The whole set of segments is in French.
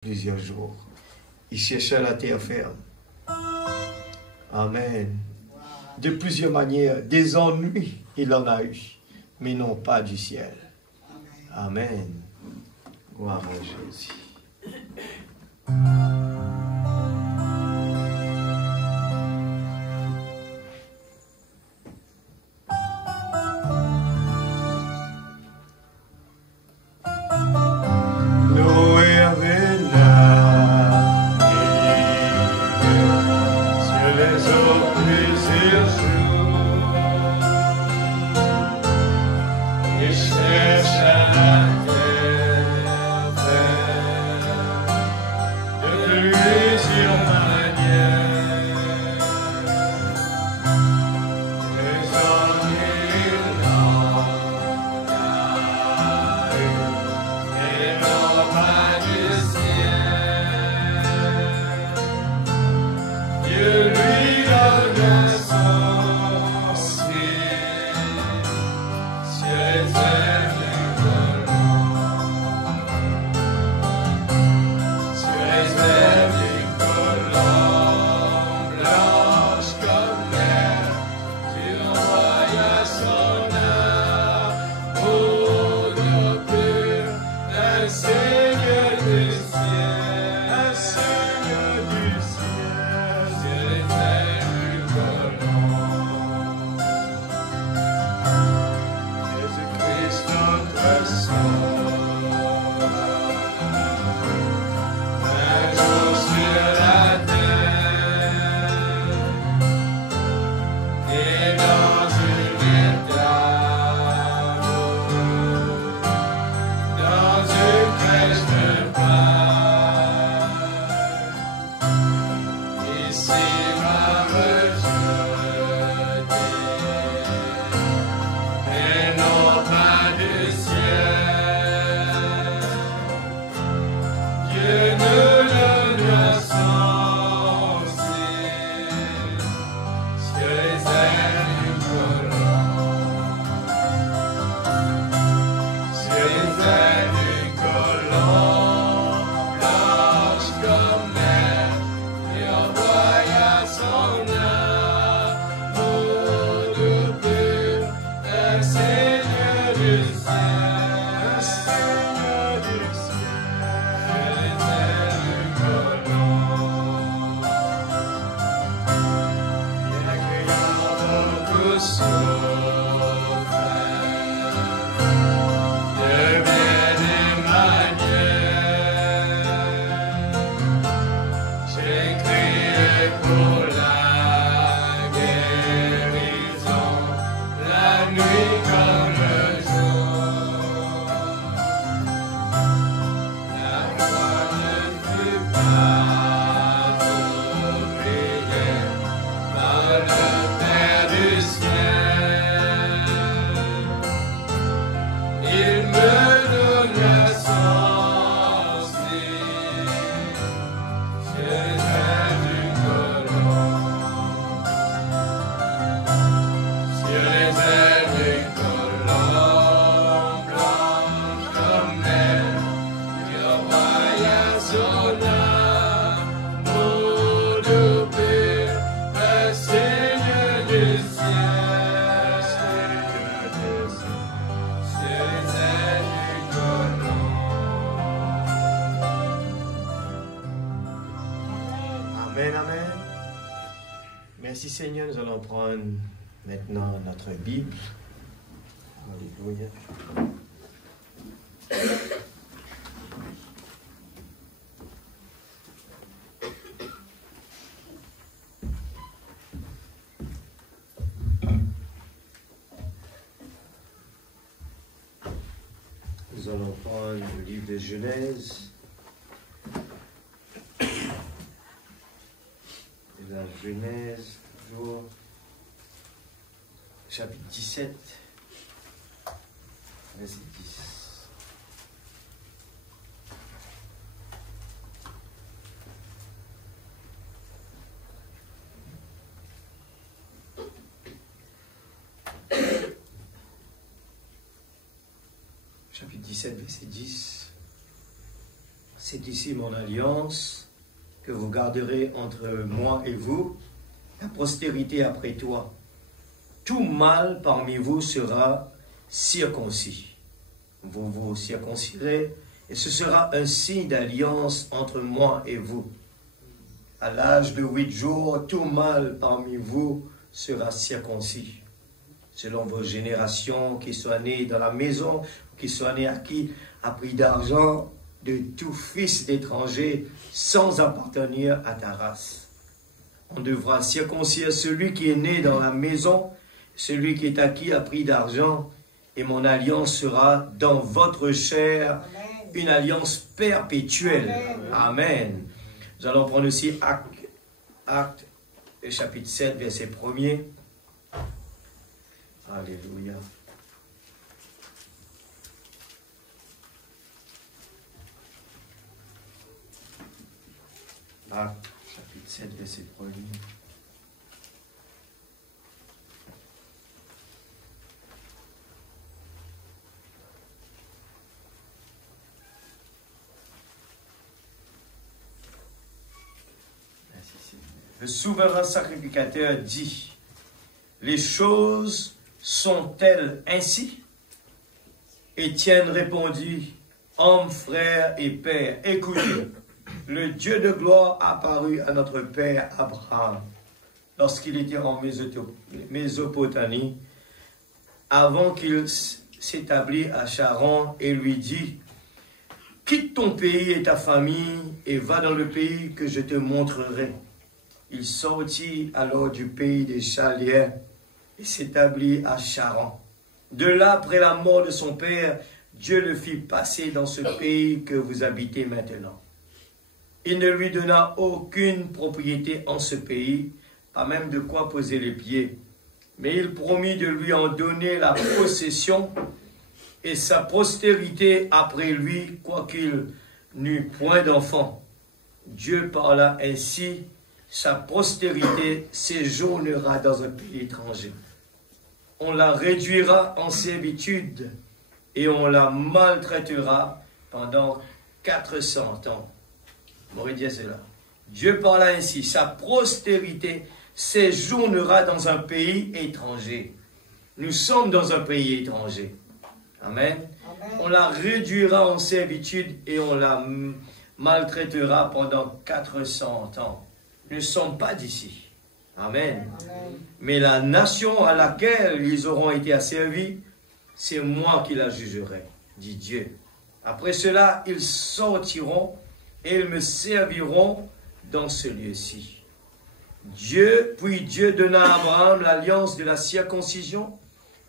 plusieurs jours. Il cherchait la terre ferme. Amen. De plusieurs manières, des ennuis, il en a eu, mais non pas du ciel. Amen. Gloire à Jésus. Seigneur, nous allons prendre maintenant notre Bible. Alléluia. Nous allons prendre le livre de Genèse. Et la Genèse. Chapitre 17, verset 10. Chapitre 17, verset 10. c'est ici mon alliance que vous garderez entre moi et vous, la postérité après toi. Tout mâle parmi vous sera circoncis. Vous vous circoncirez et ce sera un signe d'alliance entre moi et vous. À l'âge de 8 jours, tout mâle parmi vous sera circoncis. Selon vos générations, qui soient nés dans la maison, qui soient nés acquis à prix d'argent, de tout fils d'étranger, sans appartenir à ta race. On devra circoncire celui qui est né dans la maison, celui qui est acquis à prix d'argent, et mon alliance sera dans votre chair, une alliance perpétuelle. Amen. Nous allons prendre aussi Actes, chapitre 7, verset 1er. Alléluia. Actes, chapitre 7, verset 1er. Le souverain sacrificateur dit, les choses sont-elles ainsi? Étienne répondit, homme, frère et père, écoutez, le Dieu de gloire apparut à notre père Abraham lorsqu'il était en Mésopotamie, avant qu'il s'établisse à Charan, et lui dit, quitte ton pays et ta famille et va dans le pays que je te montrerai. Il sortit alors du pays des Chaldéens et s'établit à Charan. De là, après la mort de son père, Dieu le fit passer dans ce pays que vous habitez maintenant. Il ne lui donna aucune propriété en ce pays, pas même de quoi poser les pieds. Mais il promit de lui en donner la possession et sa postérité après lui, quoiqu'il n'eût point d'enfant. Dieu parla ainsi, sa postérité séjournera dans un pays étranger. On la réduira en servitude et on la maltraitera pendant 400 ans. M'aurait dit cela. Dieu parla ainsi, sa postérité séjournera dans un pays étranger. Nous sommes dans un pays étranger. Amen. Amen. On la réduira en servitude et on la maltraitera pendant 400 ans. Nous ne sommes pas d'ici. Amen. Amen. Mais la nation à laquelle ils auront été asservis, c'est moi qui la jugerai, dit Dieu. Après cela, ils sortiront et ils me serviront dans ce lieu-ci. Puis Dieu donna à Abraham l'alliance de la circoncision,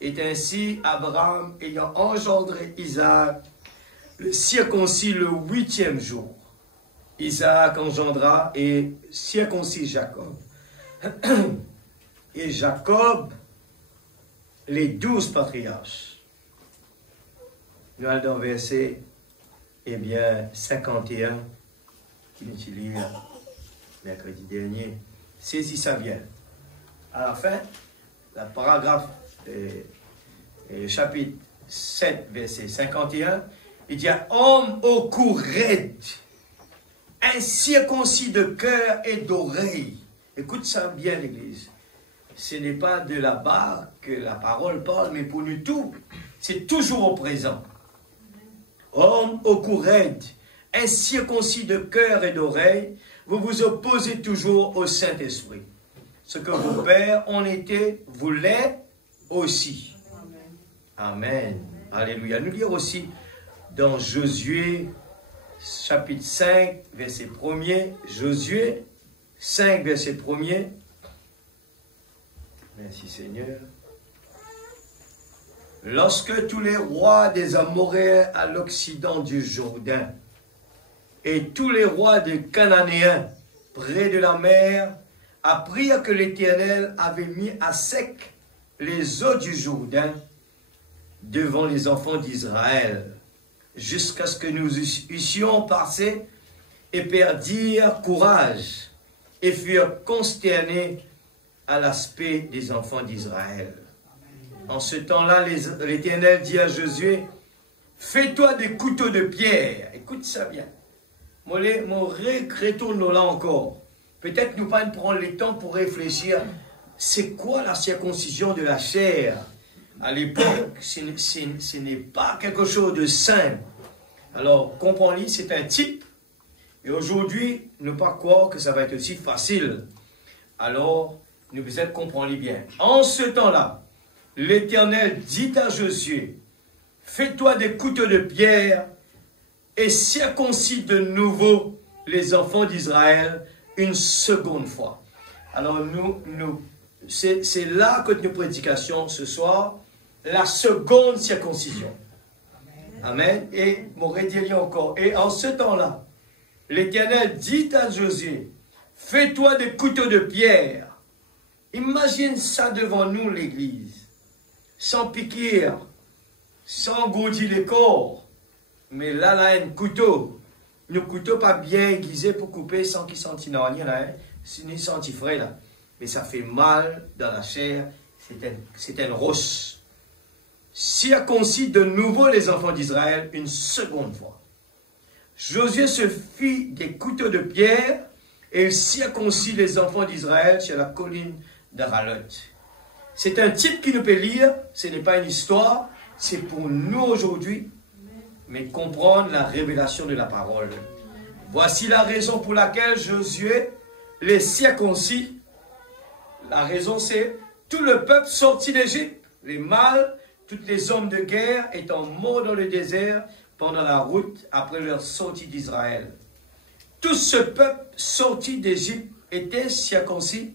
et ainsi Abraham, ayant engendré Isaac, le circoncis le 8e jour. Isaac engendra et circoncis Jacob. Et Jacob, les 12 patriarches. Nous allons dans le verset, 51, qui nous lit mercredi dernier. Saisis ça bien. À la fin, le paragraphe, chapitre 7, verset 51, il dit « Homme au cou raide, incirconcis de cœur et d'oreille. » Écoute ça bien, l'Église. Ce n'est pas de là-bas que la parole parle, mais pour nous tous, c'est toujours au présent. Homme au cou raide, incirconcis de cœur et d'oreille, vous vous opposez toujours au Saint-Esprit. Ce que vos pères ont été, vous l'êtes aussi. Amen. Alléluia. Nous lire aussi dans Josué, chapitre 5, verset 1er. Josué 5, verset 1er. Merci Seigneur. Lorsque tous les rois des Amoréens à l'occident du Jourdain et tous les rois des Cananéens près de la mer apprirent que l'Éternel avait mis à sec les eaux du Jourdain devant les enfants d'Israël, jusqu'à ce que nous eussions passé, et perdirent courage, et furent consternés à l'aspect des enfants d'Israël. En ce temps-là, l'Éternel dit à Josué, « Fais-toi des couteaux de pierre. » Écoute ça bien. « Mon retourne là encore. Peut-être nous pas prendre le temps pour réfléchir. C'est quoi la circoncision de la chair? À l'époque, ce n'est pas quelque chose de simple. Alors, comprenez, c'est un type. Et aujourd'hui, ne pas croire que ça va être aussi facile. Alors, nous devons comprendre bien. En ce temps-là, l'Éternel dit à Josué, fais-toi des couteaux de pierre et circoncis de nouveau les enfants d'Israël une seconde fois. Alors, c'est là que nos prédications ce soir, la seconde circoncision. Amen. Et m'aurait dit encore. Et en ce temps-là, l'Éternel dit à Josué, fais-toi des couteaux de pierre. Imagine ça devant nous, l'Église. Sans piquer, sans gourdir les corps. Mais là, un couteau. Nos couteaux pas bien aiguisés pour couper sans qu'ils sentent rien là. C'est ni senti frais là. Mais ça fait mal dans la chair. C'est un roche. Circoncis de nouveau les enfants d'Israël une seconde fois. Josué se fit des couteaux de pierre et il circoncis les enfants d'Israël sur la colline d'Aralot. C'est un type qui nous peut lire, ce n'est pas une histoire, c'est pour nous aujourd'hui, mais comprendre la révélation de la parole. Voici la raison pour laquelle Josué les circoncis. La raison c'est tout le peuple sorti d'Égypte, les mâles, tous les hommes de guerre étant morts dans le désert pendant la route après leur sortie d'Israël. Tout ce peuple sorti d'Égypte était circoncis,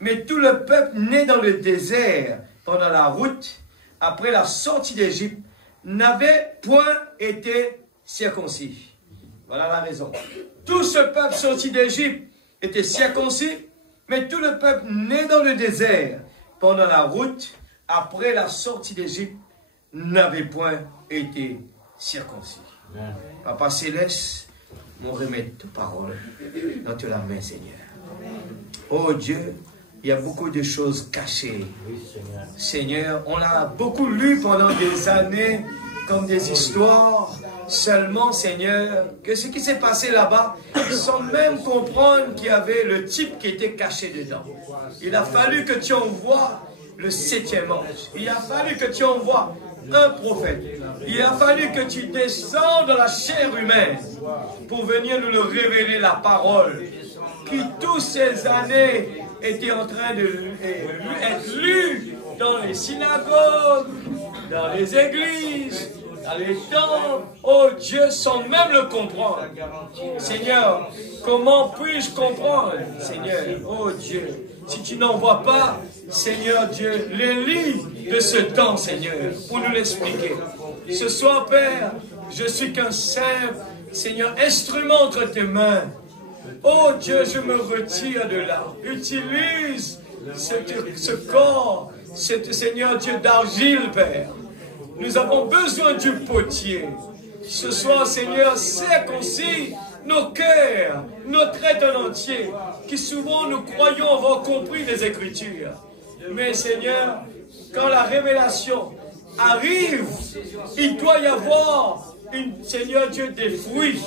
mais tout le peuple né dans le désert pendant la route après la sortie d'Égypte n'avait point été circoncis. Voilà la raison. Tout ce peuple sorti d'Égypte était circoncis, mais tout le peuple né dans le désert pendant la route après la sortie d'Égypte n'avait point été circoncis. Amen. Papa Céleste, mon remède de parole dans la main, Seigneur. Oh Dieu, il y a beaucoup de choses cachées. Seigneur, on a beaucoup lu pendant des années comme des histoires. Seulement, Seigneur, que ce qui s'est passé là-bas, sans même comprendre qu'il y avait le type qui était caché dedans. Il a fallu que tu envoies le 7e ange. Il a fallu que tu envoies un prophète. Il a fallu que tu descendes dans la chair humaine pour venir nous le révéler, la parole qui toutes ces années était en train d'être lue dans les synagogues, dans les églises, dans les temples. Oh Dieu, sans même le comprendre. Seigneur, comment puis-je comprendre, Seigneur? Oh Dieu, si tu n'envoies pas, Seigneur Dieu, les livres de ce temps, Seigneur, pour nous l'expliquer. Ce soir, Père, je suis qu'un simple, Seigneur, instrument entre tes mains. Oh Dieu, je me retire de là. Utilise ce corps, Seigneur Dieu, d'argile, Père. Nous avons besoin du potier. Ce soir, Seigneur, circoncis nos cœurs, notre être en entier, qui souvent nous croyons avoir compris les Écritures. Mais Seigneur, quand la révélation arrive, il doit y avoir, Seigneur Dieu, des fruits.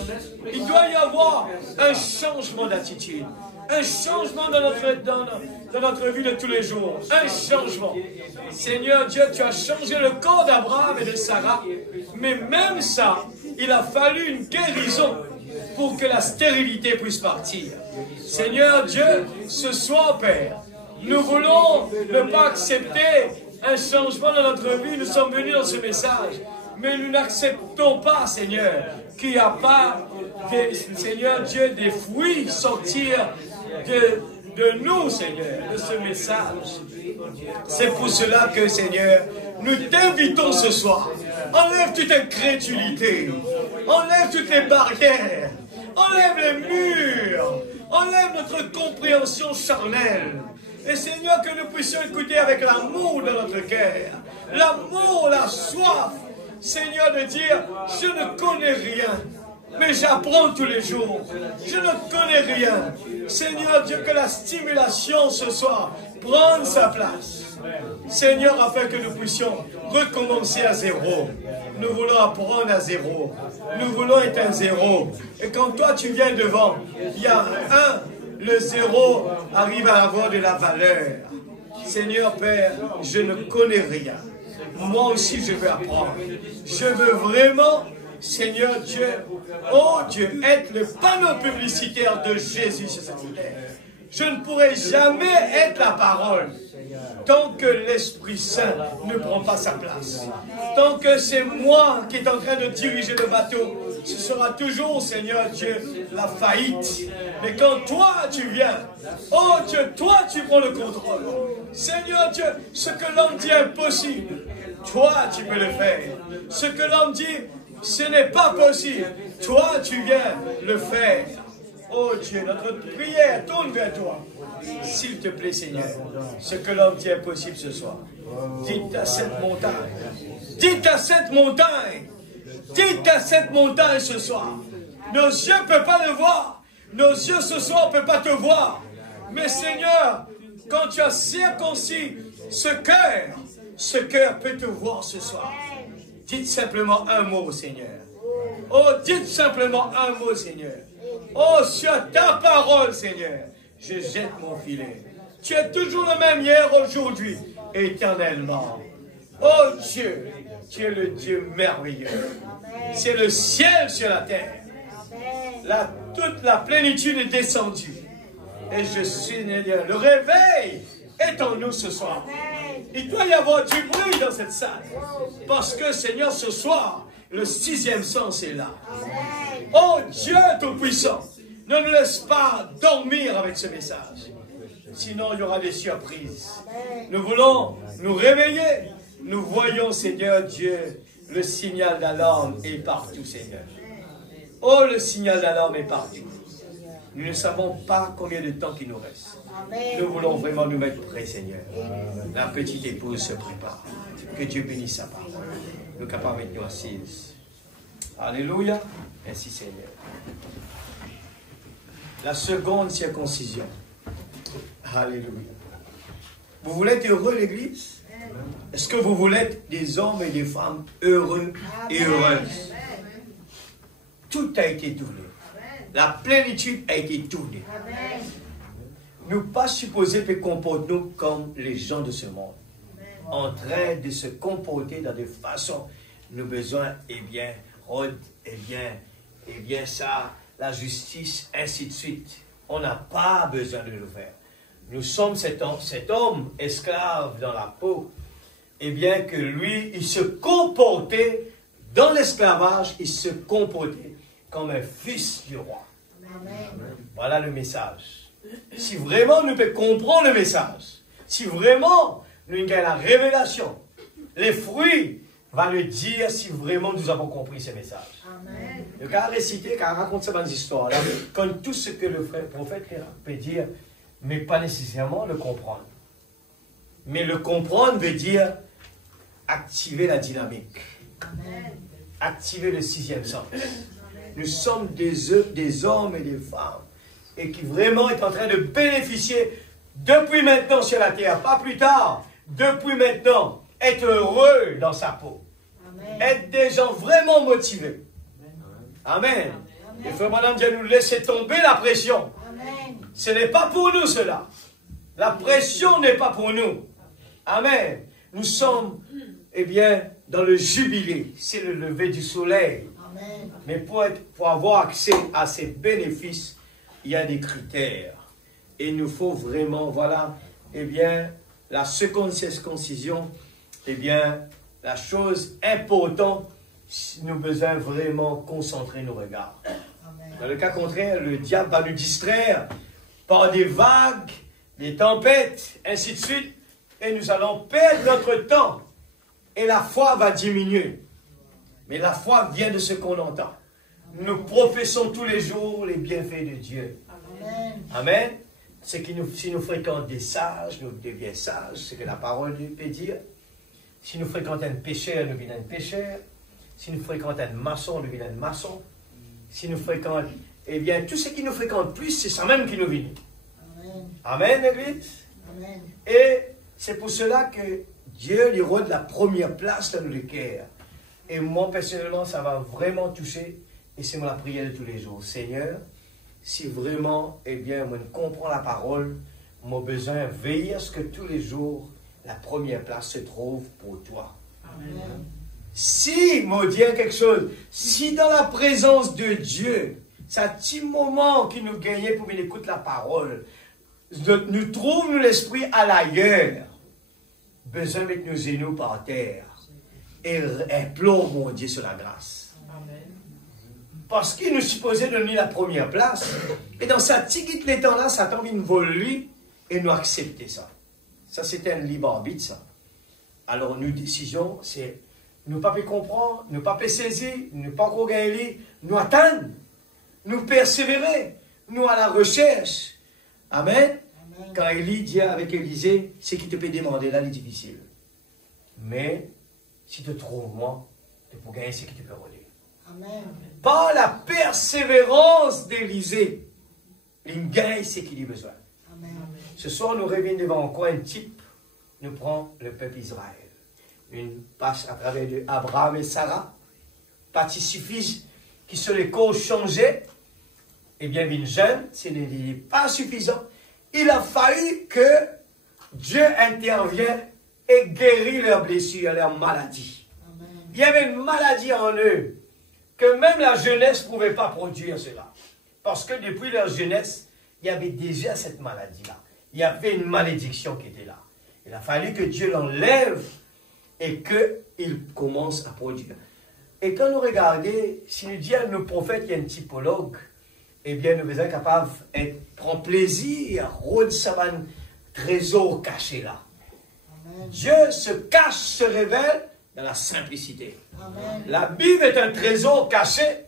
Il doit y avoir un changement d'attitude. Un changement dans notre vie de tous les jours. Un changement. Seigneur Dieu, tu as changé le corps d'Abraham et de Sarah. Mais même ça, il a fallu une guérison pour que la stérilité puisse partir. Seigneur Dieu, ce soir, Père, nous voulons ne pas accepter un changement dans notre vie. Nous sommes venus dans ce message. Mais nous n'acceptons pas, Seigneur, qu'il n'y a pas, Seigneur Dieu, des fruits sortir de nous, Seigneur, de ce message. C'est pour cela que, Seigneur, nous t'invitons ce soir. Enlève toute incrédulité. Enlève toutes les barrières. Enlève les murs. Enlève notre compréhension charnelle. Et Seigneur, que nous puissions écouter avec l'amour de notre cœur. L'amour, la soif. Seigneur, de dire, je ne connais rien, mais j'apprends tous les jours. Je ne connais rien. Seigneur Dieu, que la stimulation ce soir prenne sa place. Seigneur, afin que nous puissions recommencer à zéro. Nous voulons apprendre à zéro. Nous voulons être un zéro. Et quand toi tu viens devant, il y a un, le zéro arrive à avoir de la valeur. Seigneur Père, je ne connais rien. Moi aussi je veux apprendre. Je veux vraiment, Seigneur Dieu, oh Dieu, être le panneau publicitaire de Jésus sur cette terre. Je ne pourrai jamais être la parole tant que l'Esprit Saint ne prend pas sa place. Tant que c'est moi qui est en train de diriger le bateau, ce sera toujours, Seigneur Dieu, la faillite. Mais quand toi tu viens, oh Dieu, toi tu prends le contrôle. Seigneur Dieu, ce que l'homme dit impossible, toi tu peux le faire. Ce que l'homme dit, ce n'est pas possible, toi tu viens le faire. Oh Dieu, notre prière tourne vers toi. S'il te plaît, Seigneur, ce que l'homme dit impossible ce soir. Dites à cette montagne, dites à cette montagne, dites à cette montagne ce soir. Nos yeux ne peuvent pas le voir. Nos yeux ce soir ne peuvent pas te voir. Mais Seigneur, quand tu as circoncis ce cœur peut te voir ce soir. Dites simplement un mot, Seigneur. Oh, dites simplement un mot, Seigneur. Oh, sur ta parole, Seigneur, je jette mon filet. Tu es toujours le même hier, aujourd'hui, éternellement. Oh Dieu, tu es le Dieu merveilleux. C'est le ciel sur la terre. Toute la plénitude est descendue. Et je suis, Seigneur, le réveil est en nous ce soir. Il doit y avoir du bruit dans cette salle. Parce que, Seigneur, ce soir, le 6e sens est là. Oh Dieu Tout-Puissant, ne nous laisse pas dormir avec ce message. Sinon, il y aura des surprises. Nous voulons nous réveiller. Nous voyons, Seigneur Dieu, le signal d'alarme est partout, Seigneur. Oh, le signal d'alarme est partout. Nous ne savons pas combien de temps il nous reste. Nous voulons vraiment nous mettre prêts, Seigneur. La petite épouse se prépare. Que Dieu bénisse sa parole. Nous capables de nous assises. Alléluia. Merci, Seigneur. La seconde circoncision. Alléluia. Vous voulez être heureux, l'Église? Est-ce que vous voulez être des hommes et des femmes heureux et heureuses? Tout a été tourné. La plénitude a été tournée. Nous ne pas supposer que comporter-nous comme les gens de ce monde. En train de se comporter dans des façons, nous besoin, ça, la justice, ainsi de suite. On n'a pas besoin de le faire. Nous sommes cet homme esclave dans la peau, que lui, il se comportait dans l'esclavage, il se comportait comme un fils du roi. Amen. Voilà le message. Si vraiment nous pouvons comprendre le message, si vraiment nous avons la révélation, les fruits vont le dire si vraiment nous avons compris ce message. Amen. Le cas récité, car raconte ça dans les histoires, là, comme tout ce que le prophète peut dire, mais pas nécessairement le comprendre. Mais le comprendre veut dire activer la dynamique. Amen. Activer le 6e sens. Amen. Nous sommes des hommes et des femmes et qui vraiment est en train de bénéficier depuis maintenant sur la terre, pas plus tard, depuis maintenant, être heureux dans sa peau. Amen. Être des gens vraiment motivés. Amen. Amen. Et frère madame, Dieu nous laisser tomber la pression. Amen. Ce n'est pas pour nous cela. La pression n'est pas pour nous. Amen. Nous sommes, dans le jubilé. C'est le lever du soleil. Amen. Mais pour avoir accès à ces bénéfices, il y a des critères. Et il nous faut vraiment, voilà, la seconde circoncision, la chose importante, nous besoin vraiment concentrer nos regards. Amen. Dans le cas contraire, le diable va nous distraire par des vagues, des tempêtes, ainsi de suite, et nous allons perdre notre temps. Et la foi va diminuer. Mais la foi vient de ce qu'on entend. Nous professons tous les jours les bienfaits de Dieu. Amen. Amen. Si nous fréquentons des sages, nous devenons sages, c'est ce que la parole peut dire. Si nous fréquentons un pécheur, nous devenons un pécheur. Si nous fréquentons un maçon, nous devenons un maçon. Si nous fréquentons, tout ce qui nous fréquente plus, c'est ça même qui nous vient. Amen, l'Église. Amen. Et c'est pour cela que Dieu lui rôde la première place dans le cœur. Et moi, personnellement, ça m'a vraiment touché. Et c'est ma prière de tous les jours. Seigneur, si vraiment, eh bien, moi, je comprends la parole, mon besoin, veiller à ce que tous les jours, la première place se trouve pour toi. Amen. Si, moi, dire quelque chose, si dans la présence de Dieu, c'est un petit moment qui nous gagnait pour écouter la parole, nous trouvons l'esprit à l'ailleurs, besoin de mettre nos genoux par terre et implore mon Dieu sur la grâce. Amen. Parce qu'il nous supposait donner la première place. Et dans sa tigite les temps-là, Satan vient voler lui et nous accepter ça. Ça, c'était un libre arbitre, ça. Alors, nos décisions, c'est ne pas comprendre, ne pas saisir, ne pas gagner, nous attendre, nous persévérer, nous à la recherche. Amen. Amen. Quand Élie dit avec Élisée, ce qui te peut demander là, c'est difficile. Mais, si tu trouves moi, tu peux gagner ce qui te peut relire. Amen. Par la persévérance d'Élisée, il gagne ce qu'il a besoin. Amen. Ce soir, nous revenons devant encore un type, nous prenons le peuple Israël. Une passe à travers de Abraham et Sarah, partie suffisante qui se les causes changeaient. Eh bien, une jeune, ce n'est pas suffisant. Il a fallu que Dieu intervienne et guérisse leurs blessures, leurs maladies. Amen. Il y avait une maladie en eux que même la jeunesse ne pouvait pas produire cela. Parce que depuis leur jeunesse, il y avait déjà cette maladie-là. Il y avait une malédiction qui était là. Il a fallu que Dieu l'enlève et qu'il commence à produire. Et quand nous regardons, si nous disons à nos prophètes qu'il y a un typologue, eh bien, nous sommes capables de prendre plaisir, rôde ça trésor caché là. Amen. Dieu se cache, se révèle dans la simplicité. Amen. La Bible est un trésor caché,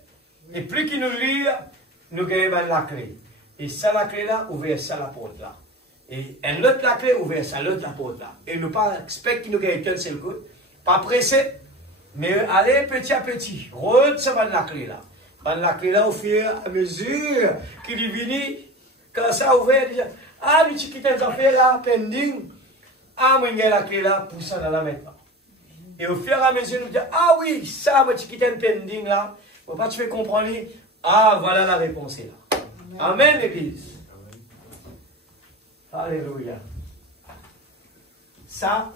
et plus qu'il nous lit, nous gagnons la clé. Et ça, la clé là, ouvre ça la porte là. Et un autre la clé, ouvre ça l'autre la porte là. Et nous pas expect qu'il nous gagne un seul coup, pas pressé, mais allez petit à petit, rôde ça la clé là. La clé là, au fur et à mesure qu'il est venu, quand ça ouvre, il dit, ah, lui, tu quittes un affaire là, pending, ah, moi, j'ai la clé là, pour ça, dans la maintenant. Et au fur et à mesure, nous dit, ah oui, ça, moi, tu quittes un pending là, faut pas tu fais comprendre, ah, voilà la réponse est là. Amen, Amen l'Église. Alléluia. Ça,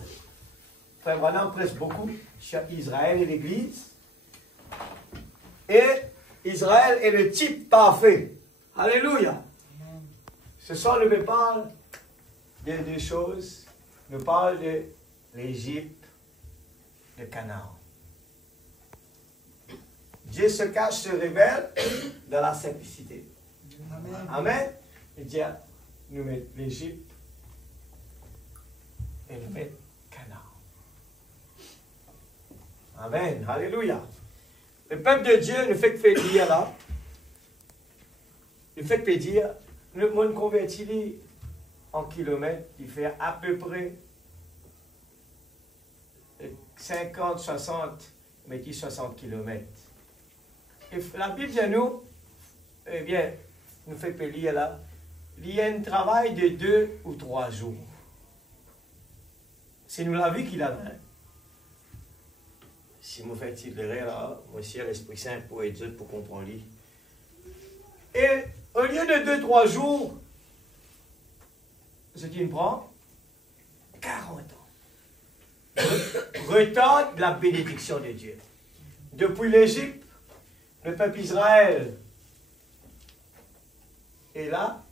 Frère Branham presse beaucoup sur Israël et l'Église. Et Israël est le type parfait. Alléluia. Ce soir, nous parlons de deux choses. Nous parlons de l'Égypte, de Canaan. Dieu se cache, se révèle dans la simplicité. Amen. Amen. Et Dieu nous met l'Égypte et nous met Canaan. Amen. Alléluia. Le peuple de Dieu ne fait que dire là. Ne fait que dire. Le monde converti en kilomètres, il fait à peu près 50, 60, mais qui 60 kilomètres. Et la Bible dit à nous, eh bien, nous fait que lire là, il y a un travail de 2 ou 3 jours. C'est nous la vie qu'il a. Si vous faites tirer là, moi aussi, l'Esprit Saint pour être pour comprendre. Et au lieu de 2-3 jours, ce qui me prend 40 ans. Retard de la bénédiction de Dieu. Depuis l'Égypte, le peuple Israël est là.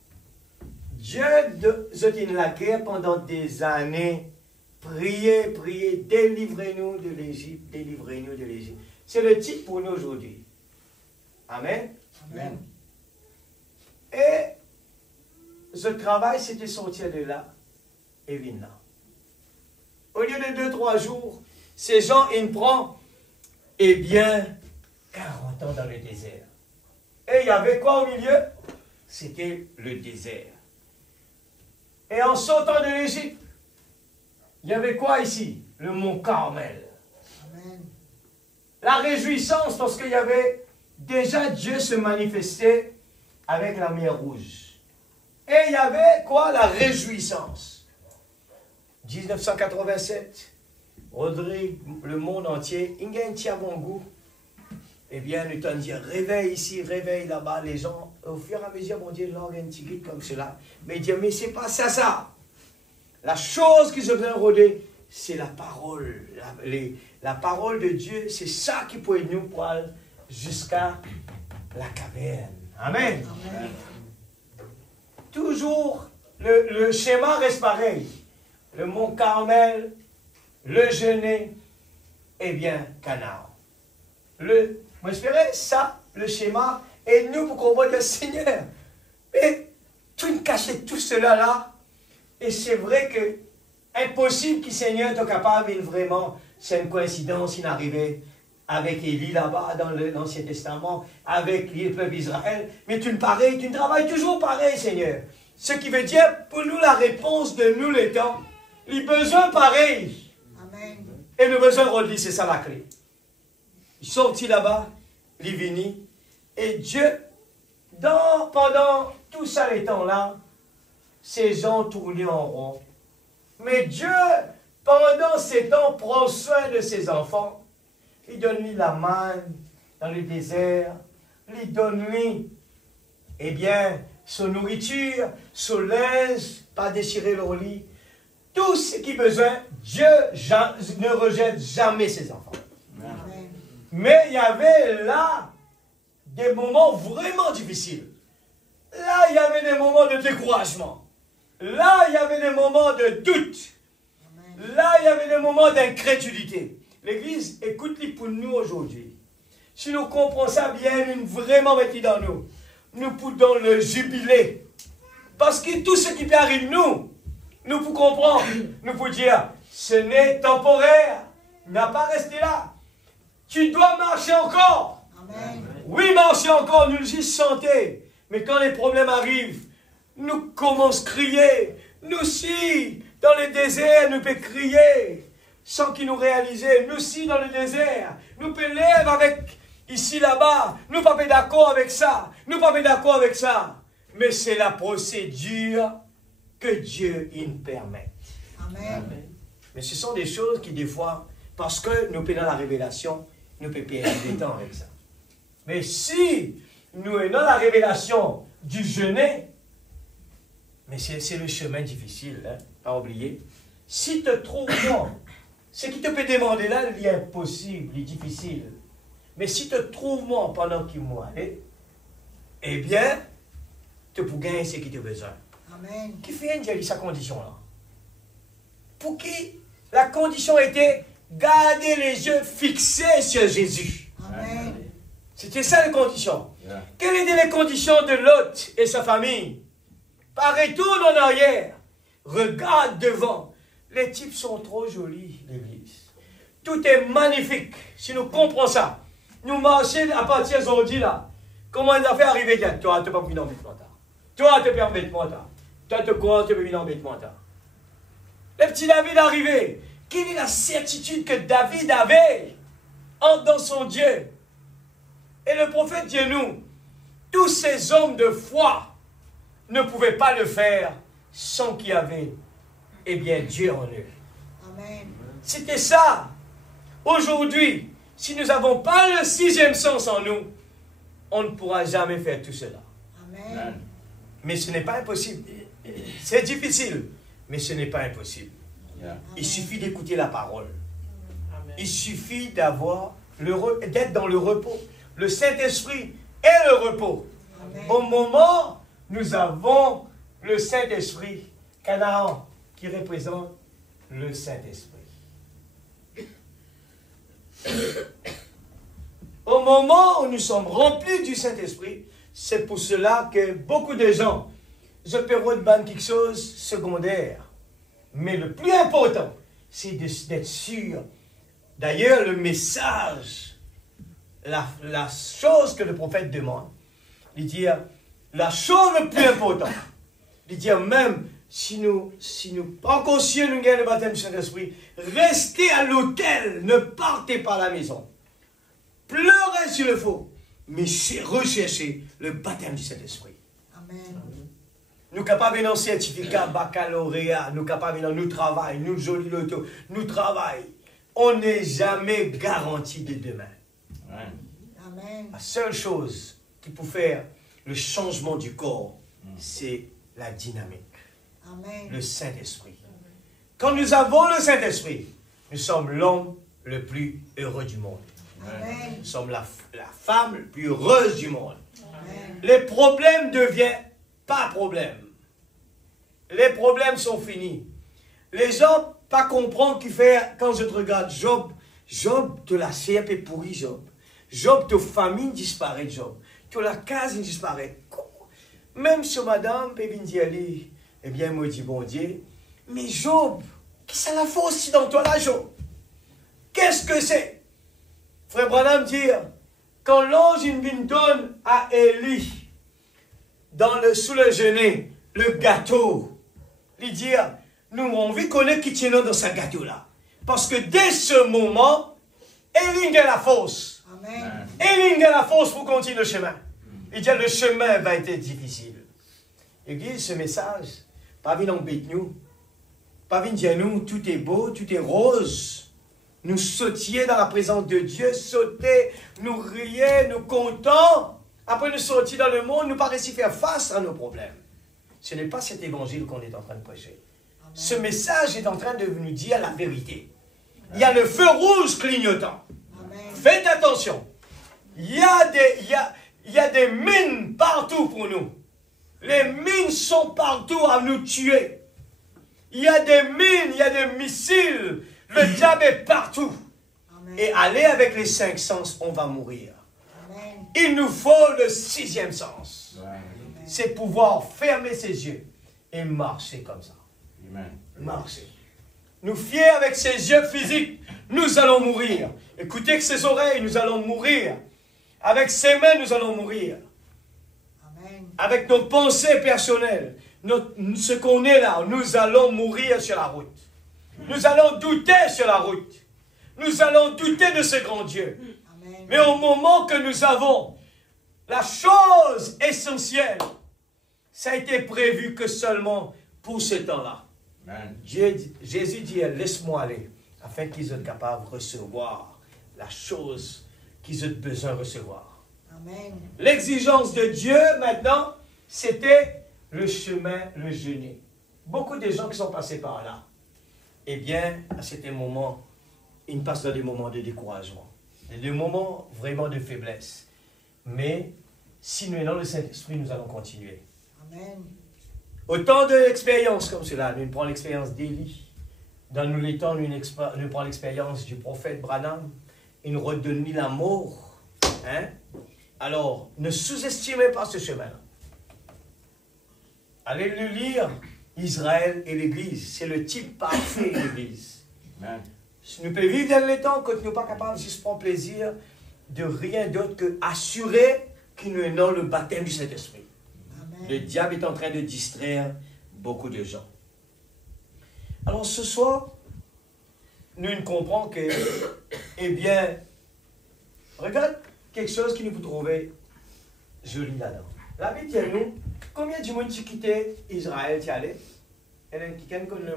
Dieu de la guerre pendant des années. Priez, priez, délivrez-nous de l'Égypte, délivrez-nous de l'Égypte. C'est le titre pour nous aujourd'hui. Amen. Amen. Et ce travail, c'était sortir de là et venir là. Au lieu de 2-3 jours, ces gens, ils prennent, eh bien, 40 ans dans le désert. Et il y avait quoi au milieu? C'était le désert. Et en sortant de l'Égypte, il y avait quoi ici? Le mont Carmel. Amen. La réjouissance, parce qu'il y avait déjà Dieu se manifestait avec la mer Rouge. Et il y avait quoi? La réjouissance. 1987, Rodrigue, le monde entier, il y a un petit bon goût. Eh bien, nous t'en dire, réveille ici, réveille là-bas, les gens, au fur et à mesure, mon Dieu, l'orgue un petit guide comme cela. Mais dire, mais c'est pas ça, ça. La chose qui se vient rôder, c'est la parole. La parole de Dieu, c'est ça qui peut nous prendre jusqu'à la caverne. Amen. Amen. Toujours, le schéma reste pareil. Le mont Carmel, le jeûner, et bien, Canaan. Moi, j'espérais ça, le schéma, et nous, pour comprendre le Seigneur. Mais, tu ne cachais tout cela là, et c'est vrai que, impossible que le Seigneur soit capable, vraiment, c'est une coïncidence, il arrivait avec Élie là-bas dans l'Ancien Testament, avec le peuple d'Israël, mais tu ne travailles toujours pareil, Seigneur. Ce qui veut dire, pour nous, la réponse de nous, les temps, les besoins pareils. Amen. Et le besoin relié, c'est ça la clé. Il sortit là-bas, il est venu, et Dieu, pendant tout ça les temps-là, ces gens tournaient en rond. Mais Dieu, pendant ces temps, prend soin de ses enfants. Il donne-lui la manne dans le désert. Il donne-lui, eh bien, son nourriture, son linge, pas déchirer leur lit. Tout ce qu'il a besoin, Dieu ne rejette jamais ses enfants. Amen. Mais il y avait là des moments vraiment difficiles. Là, il y avait des moments de découragement. Là, il y avait des moments de doute. Amen. Là, il y avait des moments d'incrédulité. L'Église, écoute-les pour nous aujourd'hui. Si nous comprenons ça bien, nous vraiment mettons dans nous. Nous pouvons le jubiler. Parce que tout ce qui peut arriver, nous pouvons comprendre. Nous pouvons dire, ce n'est temporaire. N'a pas resté là. Tu dois marcher encore. Amen. Oui, marcher encore, nous y santé. Mais quand les problèmes arrivent, nous commençons à crier. Nous aussi, dans le désert, nous pouvons crier. Sans qu'ils nous réalisent. Nous aussi, dans le désert, nous pouvons lever avec ici, là-bas. Nous ne sommes pas d'accord avec ça. Nous ne sommes pas d'accord avec ça. Mais c'est la procédure que Dieu nous permet. Amen. Amen. Mais ce sont des choses qui, des fois, parce que nous sommes dans la révélation, nous pouvons perdre du temps avec ça. Mais si nous sommes dans la révélation du jeûner, mais c'est le chemin difficile, hein, pas oublier. Si te trouves bon, ce qui te peut demander là, il est impossible, il est difficile. Mais si te trouves bon pendant qu'il m'ont allé, eh bien, tu peux gagner ce qui te besoin. Amen. Qui fait une sa condition là? Pour qui la condition était garder les yeux fixés sur Jésus. Amen. C'était ça la condition. Yeah. Quelles étaient les conditions de Lot et sa famille? Pas retourne en arrière. Regarde devant. Les types sont trop jolis, l'église. Tout est magnifique. Si nous comprenons ça, nous marchons à partir d'aujourd'hui là. Comment il a fait arriver? Toi, tu n'as pas mis d'embêtement. Toi, tu peux embêtement. Toi, tu crois, tu peux mis d'embêtement. Le petit David arrivé. Quelle est la certitude que David avait dans son Dieu? Et le prophète dit nous, tous ces hommes de foi ne pouvaient pas le faire sans qu'il y avait, eh bien, Dieu en eux. Amen. C'était ça. Aujourd'hui, si nous n'avons pas le sixième sens en nous, on ne pourra jamais faire tout cela. Amen. Mais ce n'est pas impossible. C'est difficile, mais ce n'est pas impossible. Yeah. Il suffit d'écouter la parole. Amen. Il suffit d'être dans le repos. Le Saint-Esprit est le repos. Amen. Au moment, nous avons le Saint-Esprit, Canaan, qui représente le Saint-Esprit. Au moment où nous sommes remplis du Saint-Esprit, c'est pour cela que beaucoup de gens, je peux voir quelque chose de secondaire. Mais le plus important, c'est d'être sûr. D'ailleurs, le message, la chose que le prophète demande, il dit, la chose la plus importante, il dit même, si nous pas conscients, nous gagnons le baptême du Saint-Esprit, restez à l'hôtel, ne partez pas à la maison. Pleurez s'il le faut, mais recherchez le baptême du Saint-Esprit. Amen. Nous sommes capables d'un certificat baccalauréat, nous sommes capables d'un nous travail, nous joli loto, nous travail. on n'est jamais garanti de demain. Amen. La seule chose qui peut faire le changement du corps, c'est la dynamique. Amen. Le Saint-Esprit. Quand nous avons le Saint-Esprit, nous sommes l'homme le plus heureux du monde. Amen. Nous sommes la femme la plus heureuse du monde. Amen. Les problèmes ne deviennent pas problèmes. Les problèmes sont finis. Les gens pas comprendre qui fait, quand je te regarde, Job, de la serpe est pourri, Job. Job, de famine disparaît, Job. Que la case disparaît. Même si madame peut venir dire, eh bien, moi, dis bon Dieu, mais Job, qu'est-ce que la force dans toi là, Job? Qu'est-ce que c'est? Frère Branham dit, quand l'ange il donne à Élie, sous le genêt, le gâteau, il dit, nous avons envie qu'on ait qui tient dans ce gâteau-là. Parce que dès ce moment, Élie a la force. Amen. Élie a la force pour continuer le chemin. Il dit, le chemin va être difficile. Église, ce message, pas venir embêter nous. Pas venir dire nous, tout est beau, tout est rose. Nous sauter dans la présence de Dieu, sauter, nous rier, nous contents. Après nous sortir dans le monde, nous pas réussir à faire face à nos problèmes. Ce n'est pas cet évangile qu'on est en train de prêcher. Amen. Ce message est en train de nous dire la vérité. Amen. Il y a le feu rouge clignotant. Amen. Faites attention. Il y a des mines partout pour nous. Les mines sont partout à nous tuer. Il y a des mines, il y a des missiles. Le diable est partout. Amen. Et aller avec les 5 sens, on va mourir. Amen. Il nous faut le 6e sens. C'est pouvoir fermer ses yeux et marcher comme ça. Amen. Marcher. Nous fier avec ses yeux physiques, nous allons mourir. Écoutez que ses oreilles, nous allons mourir. Avec ses mains, nous allons mourir. Amen. Avec nos pensées personnelles, ce qu'on est là, nous allons mourir sur la route. Nous allons douter sur la route. Nous allons douter de ce grand Dieu. Amen. Mais au moment que nous avons la chose essentielle, ça a été prévu que seulement pour ce temps-là. Jésus dit, laisse-moi aller, afin qu'ils soient capables de recevoir la chose qu'ils ont besoin de recevoir. L'exigence de Dieu, maintenant, c'était le chemin, le jeûne. Beaucoup de gens qui sont passés par là, eh bien, à certains moments, ils passent dans des moments de découragement, des moments vraiment de faiblesse. Mais, si nous sommes dans le Saint-Esprit, nous allons continuer. Amen. Autant d'expériences comme cela. Nous prenons l'expérience d'Élie. Dans nous les temps, nous prenons l'expérience du prophète Branham. Il nous redonne l'amour. Hein? Alors, ne sous-estimez pas ce chemin-là. Allez le lire, Israël et l'Église. C'est le type parfait de l'Église. Nous pouvons vivre dans les temps que nous ne sommes pas capables de se prendre plaisir de rien d'autre que assurer que nous avons le baptême du Saint-Esprit. Le diable est en train de distraire beaucoup de gens. Alors ce soir, nous comprenons que, eh bien, regarde quelque chose qui nous peut trouver joli là-dedans. La Bible dit à nous, combien de monde qui quittait Israël qui allait? Et quelqu'un connaît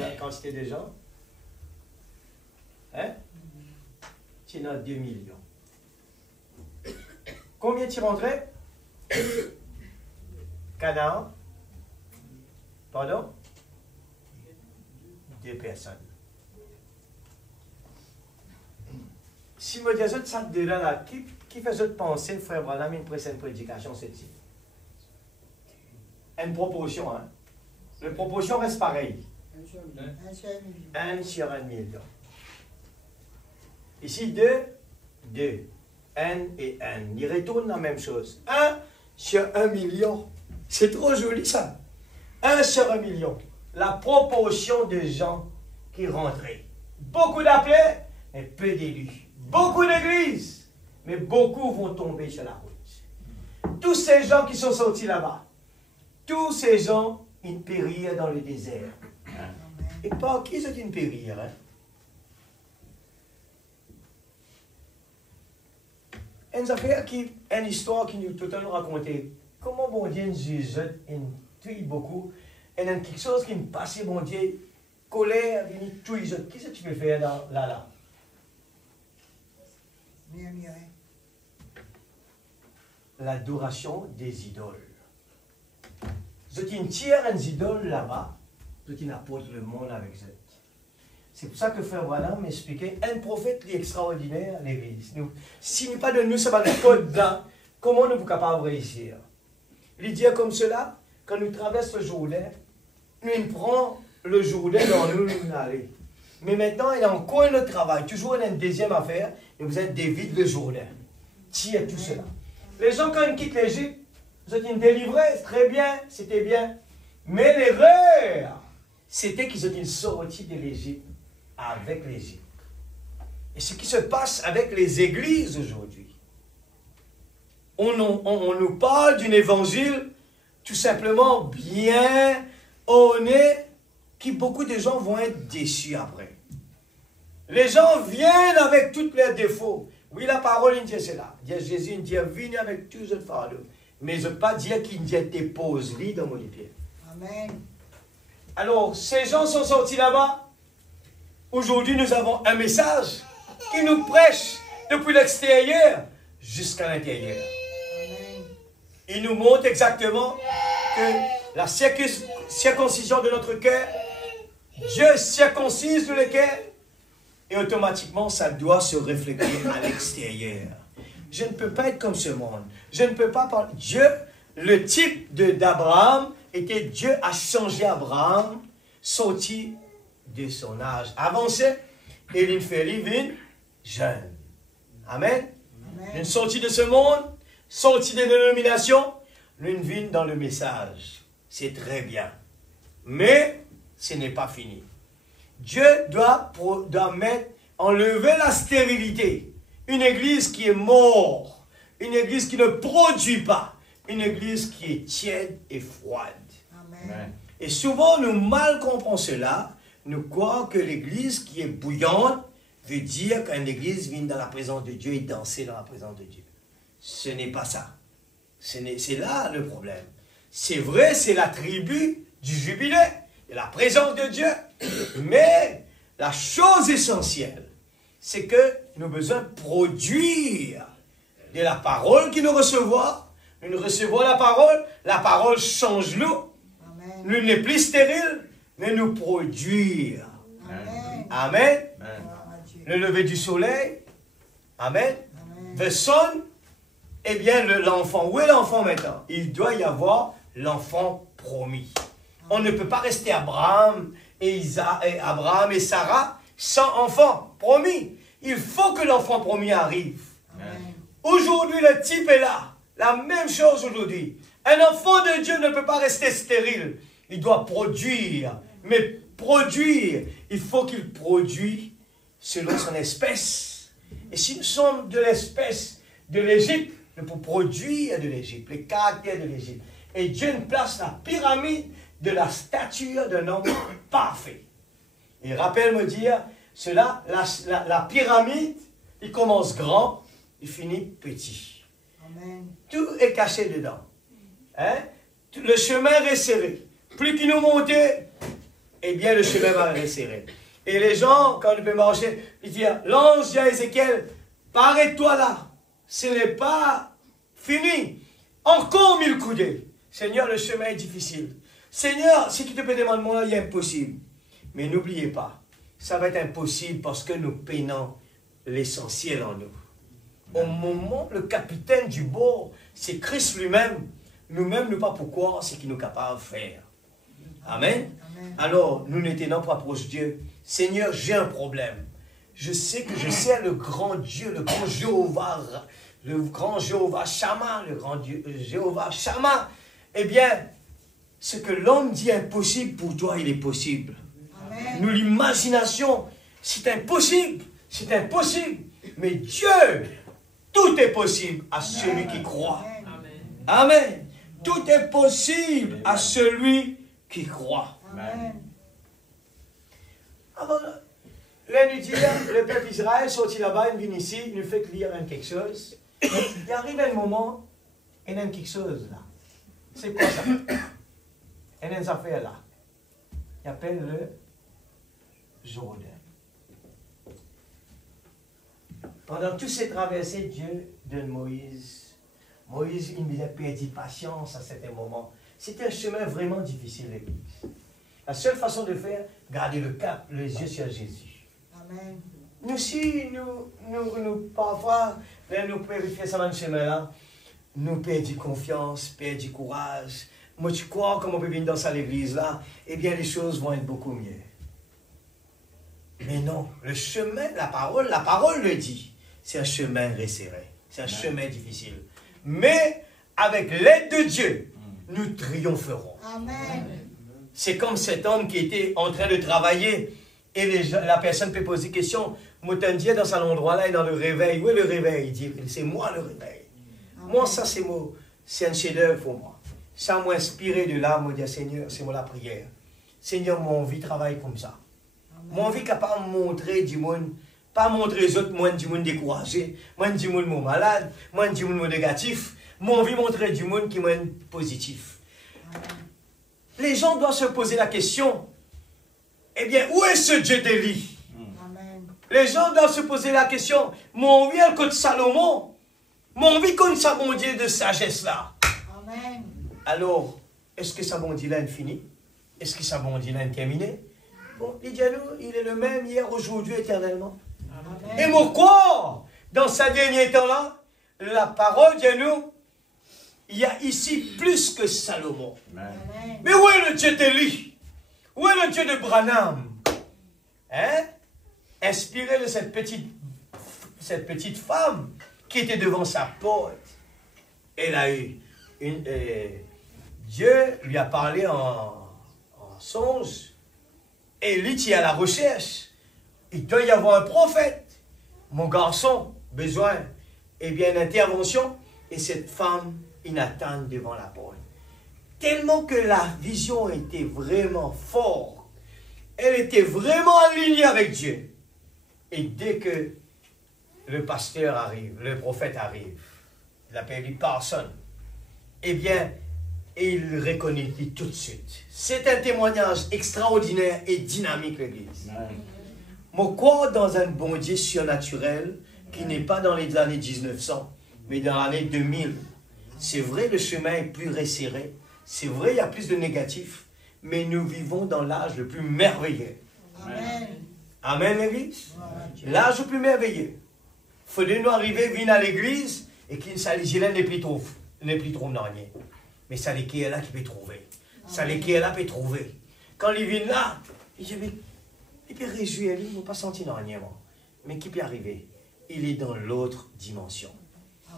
la quantité de gens? Hein? Tu as 2 millions. Combien tu rentrais? Canaan? Pardon? 2 personnes. Si je dis ça de là, qui fait penser, le frère Branham, une prochaine prédication, c'est ici? Une proportion, hein? La proportion reste pareille. 1 sur 1 million. Ici, 2, 2. 1 et 1. Il retourne la même chose. 1 sur 1 million. C'est trop joli ça. 1 sur 1 million. La proportion de gens qui rentraient. Beaucoup d'appelés, mais peu d'élus. Beaucoup d'églises, mais beaucoup vont tomber sur la route. Tous ces gens qui sont sortis là-bas, tous ces gens, ils périrent dans le désert. Et par qui c'est-ils périr, hein? Une affaire une histoire qui nous totalement raconté. Comment bon Dieu nous tue beaucoup. Et il y a quelque chose qui me passe, bon Dieu, colère, vini tout les autres. Qu'est-ce que tu veux faire là? L'adoration des idoles. Vous êtes une tiers des idoles là-bas, vous êtes une apôtre le monde avec vous. C'est pour ça que Frère Branham m'expliquait, un prophète extraordinaire à l'église. Si nous pas de nous, ça va le code là, comment nous sommes capables de réussir? Il dit comme cela, quand nous traversons le Jourdain, nous prenons le Jourdain dans nous aller. Mais maintenant, il y a encore un autre travail, toujours une deuxième affaire, et vous êtes David le Jourdain. Tiens tout cela. Les gens, quand ils quittent l'Égypte, vous êtes une délivresse, très bien, c'était bien. Mais l'erreur, c'était qu'ils ont une sortie de l'Égypte avec l'Égypte. Et ce qui se passe avec les églises aujourd'hui, on nous parle d'un évangile tout simplement bien honnête, qui beaucoup de gens vont être déçus après. Les gens viennent avec tous leurs défauts. Oui, la parole, il dit cela. Jésus, il dit, venez avec tous les fardeaux. Mais je ne veux pas dire qu'il dit, dépose-les dans mon pied. Amen. Alors, ces gens sont sortis là-bas. Aujourd'hui, nous avons un message qui nous prêche depuis l'extérieur jusqu'à l'intérieur. Il nous montre exactement que la circoncision de notre cœur, Dieu circoncise le cœur, et automatiquement, ça doit se refléter à l'extérieur. Je ne peux pas être comme ce monde. Je ne peux pas parler. Dieu, le type d'Abraham, était Dieu a changé Abraham, sorti de son âge avancé, et il fait vivre jeune. Amen. Amen. Une sortie de ce monde, sortie des dénominations, une vie dans le message. C'est très bien. Mais ce n'est pas fini. Dieu doit enlever la stérilité. Une église qui est morte, une église qui ne produit pas, une église qui est tiède et froide. Amen. Et souvent, nous mal comprenons cela. Nous croyons que l'église qui est bouillante veut dire qu'une église vient dans la présence de Dieu et danser dans la présence de Dieu. Ce n'est pas ça. C'est là le problème. C'est vrai, c'est la tribu du jubilé, de la présence de Dieu. Mais la chose essentielle, c'est que nous avons besoin de produire de la parole que nous recevons. Nous recevons la parole change nous. Nous n'est plus stérile, mais nous produire. Amen. Amen. Amen. Le lever du soleil. Amen. Le son. Eh bien, l'enfant. Où est l'enfant maintenant? Il doit y avoir l'enfant promis. On ne peut pas rester Abraham et Sarah sans enfant promis. Il faut que l'enfant promis arrive. Aujourd'hui, le type est là. La même chose aujourd'hui. Un enfant de Dieu ne peut pas rester stérile. Il doit produire. Mais produire, il faut qu'il produise selon son espèce. Et si nous sommes de l'espèce de l'Égypte, nous pouvons produire de l'Égypte, les caractères de l'Égypte. Et Dieu nous place la pyramide de la stature d'un homme parfait. Et rappelle-moi dire, cela, la pyramide, il commence grand, il finit petit. Amen. Tout est caché dedans. Hein? Le chemin est resserré. Plus qu'il nous monte, eh bien le chemin va resserrer. Et les gens, quand ils peuvent marcher, ils disent, l'ange dit à Ézéchiel, arrête-toi là. Ce n'est pas fini. Encore 1000 coudées. Seigneur, le chemin est difficile. Seigneur, si tu te peux demander mon avis, il est impossible. Mais n'oubliez pas, ça va être impossible parce que nous peinons l'essentiel en nous. Au moment, le capitaine du bord, c'est Christ lui-même. Nous-mêmes, nous ne pas pourquoi, c'est qu'il nous est capable de faire. Amen. Amen. Alors, nous n'étions pas proches de Dieu. Seigneur, j'ai un problème. Je sais que je sers le grand Dieu, le grand Jéhovah Shammah, le grand Dieu, Jéhovah Shammah. Eh bien, ce que l'homme dit impossible, pour toi, il est possible. Amen. Nous, l'imagination, c'est impossible. C'est impossible. Mais Dieu, tout est possible à celui qui croit. Amen. Amen. Tout est possible à celui qui croit. Amen. Alors, là, nous dit, le peuple Israël sorti là-bas, il vient ici, il nous fait lire quelque chose. Il arrive un moment, il y a quelque chose là. C'est quoi ça? Il y a une affaire là. Il appelle Jourdain. Pendant toutes ces traversées, Dieu donne Moïse. Moïse, il a perdu patience à certains moments. C'était un chemin vraiment difficile, l'Église. La seule façon de faire, garder le cap, les yeux sur Jésus. Amen. Nous, si nous parfois, nous faire ça dans le chemin-là, nous perdons confiance, perdons courage. Moi, tu crois, comme on peut venir dans ça l'église-là, eh bien, les choses vont être beaucoup mieux. Mais non, le chemin, la parole le dit. C'est un chemin resserré. C'est un chemin difficile. Mais, avec l'aide de Dieu, nous triompherons. Amen. C'est comme cet homme qui était en train de travailler et la personne peut poser question. Moutandier dans cet endroit-là et dans le réveil. Où est le réveil? Il dit, c'est moi le réveil. Amen. Moi, ça c'est un chef-d'œuvre pour moi. Ça m'a inspiré de là, me dire, Seigneur, c'est moi la prière. Seigneur, mon vie travaille comme ça. Amen. Mon vie capable de montrer du monde, pas montrer les autres, moi du monde découragé, moi du monde malade, moi du monde négatif. Mon vie montrer du monde qui est positif. Amen. Les gens doivent se poser la question, eh bien, où est ce Dieu d'Élie? Les gens doivent se poser la question, mon vie contre Salomon, mon vie contre sa bon Dieu de sagesse là. Amen. Alors, est-ce que sa bon Dieu là est fini? Est-ce que sa bon Dieu là est terminé? Bon, il dit à nous, il est le même hier, aujourd'hui, éternellement. Amen. Et mon corps, dans sa dernier temps là, la parole dit à nous, il y a ici plus que Salomon. Amen. Mais où est le Dieu d'Élie? Où est le Dieu de Branham? Hein? Inspiré de cette petite femme qui était devant sa porte. Elle a eu Dieu lui a parlé en songe. Et lui qui est à la recherche. Il doit y avoir un prophète. Mon garçon, besoin, eh bien, d'intervention. Et cette femme, il attend devant la porte. Tellement que la vision était vraiment forte. Elle était vraiment alignée avec Dieu. Et dès que le pasteur arrive, le prophète arrive, il appelle personne, eh bien, il reconnaît tout de suite. C'est un témoignage extraordinaire et dynamique, l'Église. Moi, crois dans un bon Dieu surnaturel qui n'est pas dans les années 1900, mais dans l'année 2000. C'est vrai, le chemin est plus resserré. C'est vrai, il y a plus de négatifs. Mais nous vivons dans l'âge le plus merveilleux. Amen. Amen, l'Église. L'âge le plus merveilleux. Il faudrait nous arriver, venir à l'Église, et qu'il s'agit là n'est plus trop rien. Mais ça les qui est là qui peut trouver. Ça les qui est là peut trouver. Quand ils viennent là, ils disent, mais il peut réjouir, ils n'ont pas senti dans rien. Mais qui peut arriver? Il est dans l'autre dimension.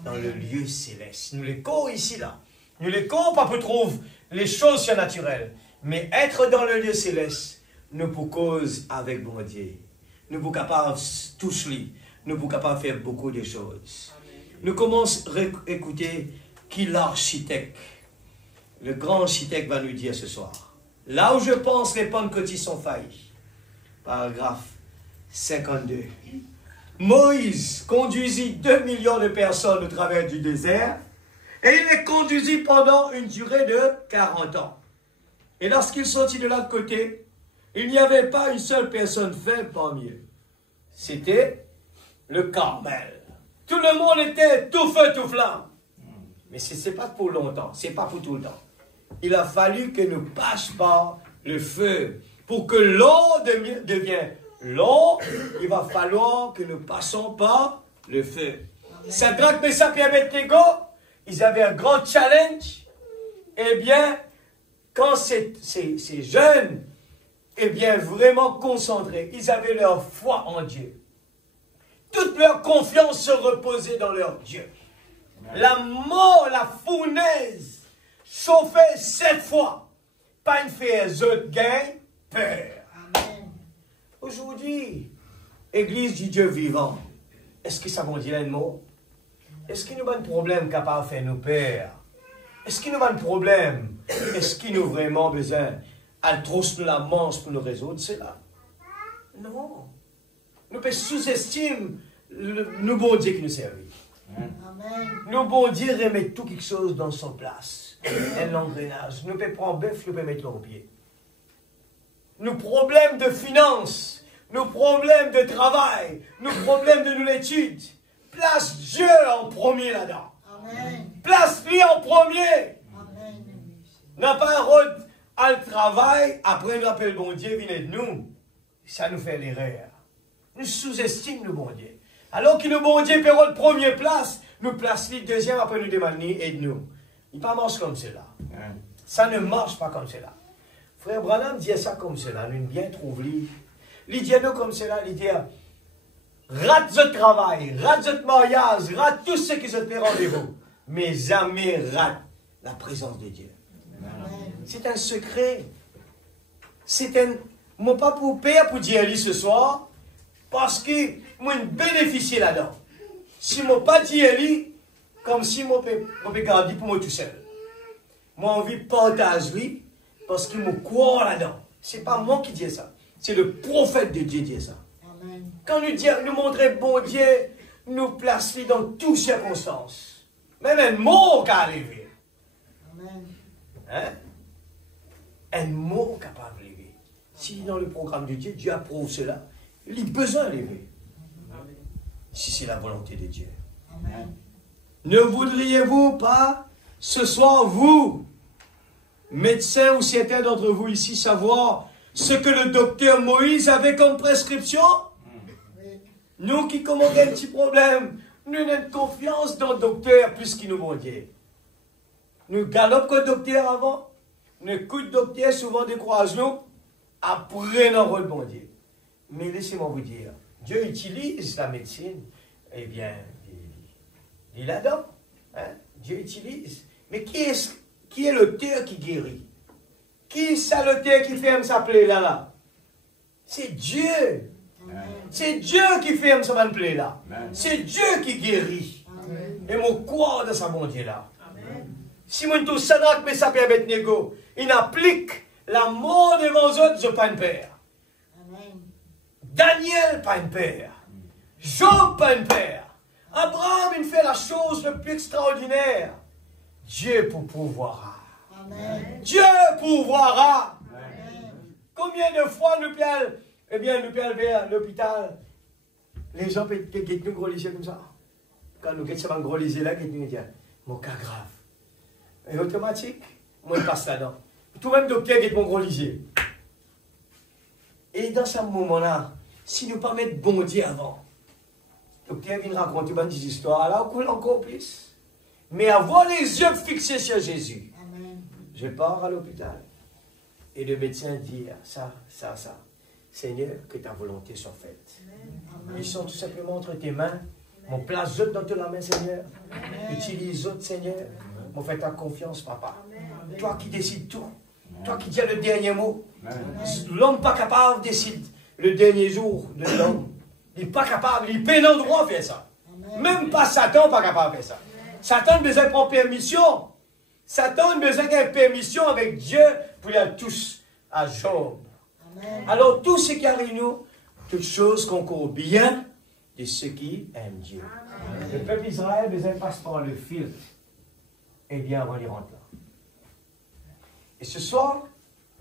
Dans le lieu céleste. Nous les cours ici, là. Nous les cours, pas pour trouver les choses surnaturelles. Mais être dans le lieu céleste, nous pouvons cause avec bon Dieu. Nous pouvons capables tous lui. Nous pouvons capables faire beaucoup de choses. Nous commençons à écouter qui l'architecte. Le grand architecte va nous dire ce soir. Là où je pense les Pentecôtistes sont faillis. Paragraphe 52. Moïse conduisit 2 millions de personnes au travers du désert. Et il les conduisit pendant une durée de 40 ans. Et lorsqu'il sortit de l'autre côté, il n'y avait pas une seule personne faible parmi eux. C'était le Carmel. Tout le monde était tout feu, tout flamme. Mais ce n'est pas pour longtemps, ce n'est pas pour tout le temps. Il a fallu que nous passions par le feu. Pour que l'eau devienne l'eau, il va falloir que nous passions par le feu. Shadrach, Meshach et Abednego, ils avaient un grand challenge. Eh bien, quand ces jeunes, eh bien, vraiment concentrés, ils avaient leur foi en Dieu. Toute leur confiance se reposait dans leur Dieu. La mort, la fournaise, chauffait 7 fois. Pas une fait autres gain, peur. Aujourd'hui, Église du Dieu vivant, est-ce que ça veut dire un mot? Est-ce qu'il nous a un problème capable de faire nos peurs? Est-ce qu'il nous a un problème? Est-ce qu'il nous a vraiment besoin de trop la manche pour nous résoudre cela? Non. Nous pouvons sous-estimer le bon Dieu qui nous servent. Nous bon Dieu remettre tout quelque chose dans son place. Un engrenage. Nous pouvons prendre bœuf, nous pouvons mettre au pied. Nos problèmes de finances, nos problèmes de travail, nos problèmes de l'étude. Place Dieu en premier là-dedans. Amen. Place-lui en premier. Amen. N'a pas un rôle à le travail, après nous appelle bon Dieu, venez de nous. Ça nous fait l'erreur. Nous sous-estimons le bon Dieu. Alors que le bon Dieu perd le premier place, nous place le deuxième, après nous demandons, aide-nous. Il ne marche pas comme cela. Ça ne marche pas comme cela. Frère Branham dit ça comme cela, nous bien trouvé. Il dit nous comme cela, il dit, rate le travail, rate le mariage, rate tout ce qui se fait rendez-vous. Mais jamais rate la présence de Dieu. C'est un secret. C'est un... Moi, pas pour payer pour dire ce soir, parce que moi, je bénéficie là-dedans. Si moi pas dire comme si moi peux garder pour moi tout seul. Moi, envie de partager, parce que moi crois là-dedans. Ce n'est pas moi qui dis ça. C'est le prophète de Dieu qui dit ça. Amen. Quand nous montrer bon Dieu, nous placer dans toutes circonstances. Même un mot qui arrive. Amen. Hein? Un mot capable de lever. Si dans le programme de Dieu, Dieu approuve cela, il a besoin de lever. Si c'est la volonté de Dieu. Amen. Ne voudriez-vous pas, ce soir, vous, médecins ou certains d'entre vous ici, savoir ce que le docteur Moïse avait comme prescription? Oui. Nous qui commandons un petit problème, nous avons confiance dans le docteur plus qu'il nous bon Dieu. Nous galopons le docteur avant, nous écoutons le docteur souvent décourage-nous, après nous rôle bon Dieu. Mais laissez-moi vous dire, Dieu utilise la médecine, eh bien, il est là-dedans. Hein? Dieu utilise. Mais qui est l'auteur qui guérit? Qui est l'auteur qui ferme sa plaie là? C'est Dieu. Amen. C'est Dieu qui ferme sa plaie là. C'est Dieu qui guérit. Amen. Et mon croire de sa bon Dieu là. Amen. Si mon tout Sadrach, Meshach et Abednego, il applique la mort devant eux autres, je pas un père. Amen. Daniel, pas un père. Job, pas un père. Abraham, il fait la chose le plus extraordinaire. Dieu pourvoira. Amen. Dieu pourvoira. Amen. Combien de fois nous perdons, eh bien, nous perdons vers l'hôpital. Les gens peuvent nous gros lycée comme ça. Quand nous avons un gros lycée là, nous disent, mon cas grave. Et automatique, moi je passe là-dedans. Tout même docteur qui est mon gros lycée. Et dans ce moment-là, si nous ne pas mettre bon Dieu avant, le docteur vient raconter des histoires, là on coule encore plus. Mais avoir les yeux fixés sur Jésus. Amen. Je pars à l'hôpital. Et le médecin dit ça. Seigneur, que ta volonté soit faite. Amen. Ils sont tout simplement entre tes mains. Mon place eux dans ta main, Seigneur. Amen. Utilise eux, Seigneur. Mon fais ta confiance, papa. Toi qui décides tout. Toi qui dis le dernier mot. L'homme pas capable décide le dernier jour de l'homme. Il n'est pas capable, il peine en droit faire ça. Amen. Même pas Satan pas capable de faire ça. Satan a besoin de prendre permission. Satan a besoin de permission avec Dieu pour y aller tous à Job. Amen. Alors tout ce qui arrive nous, toutes choses concourent bien de ceux qui aiment Dieu. Le peuple Israël besoin passe par le filtre. Eh bien, on y rentre là. Et ce soir,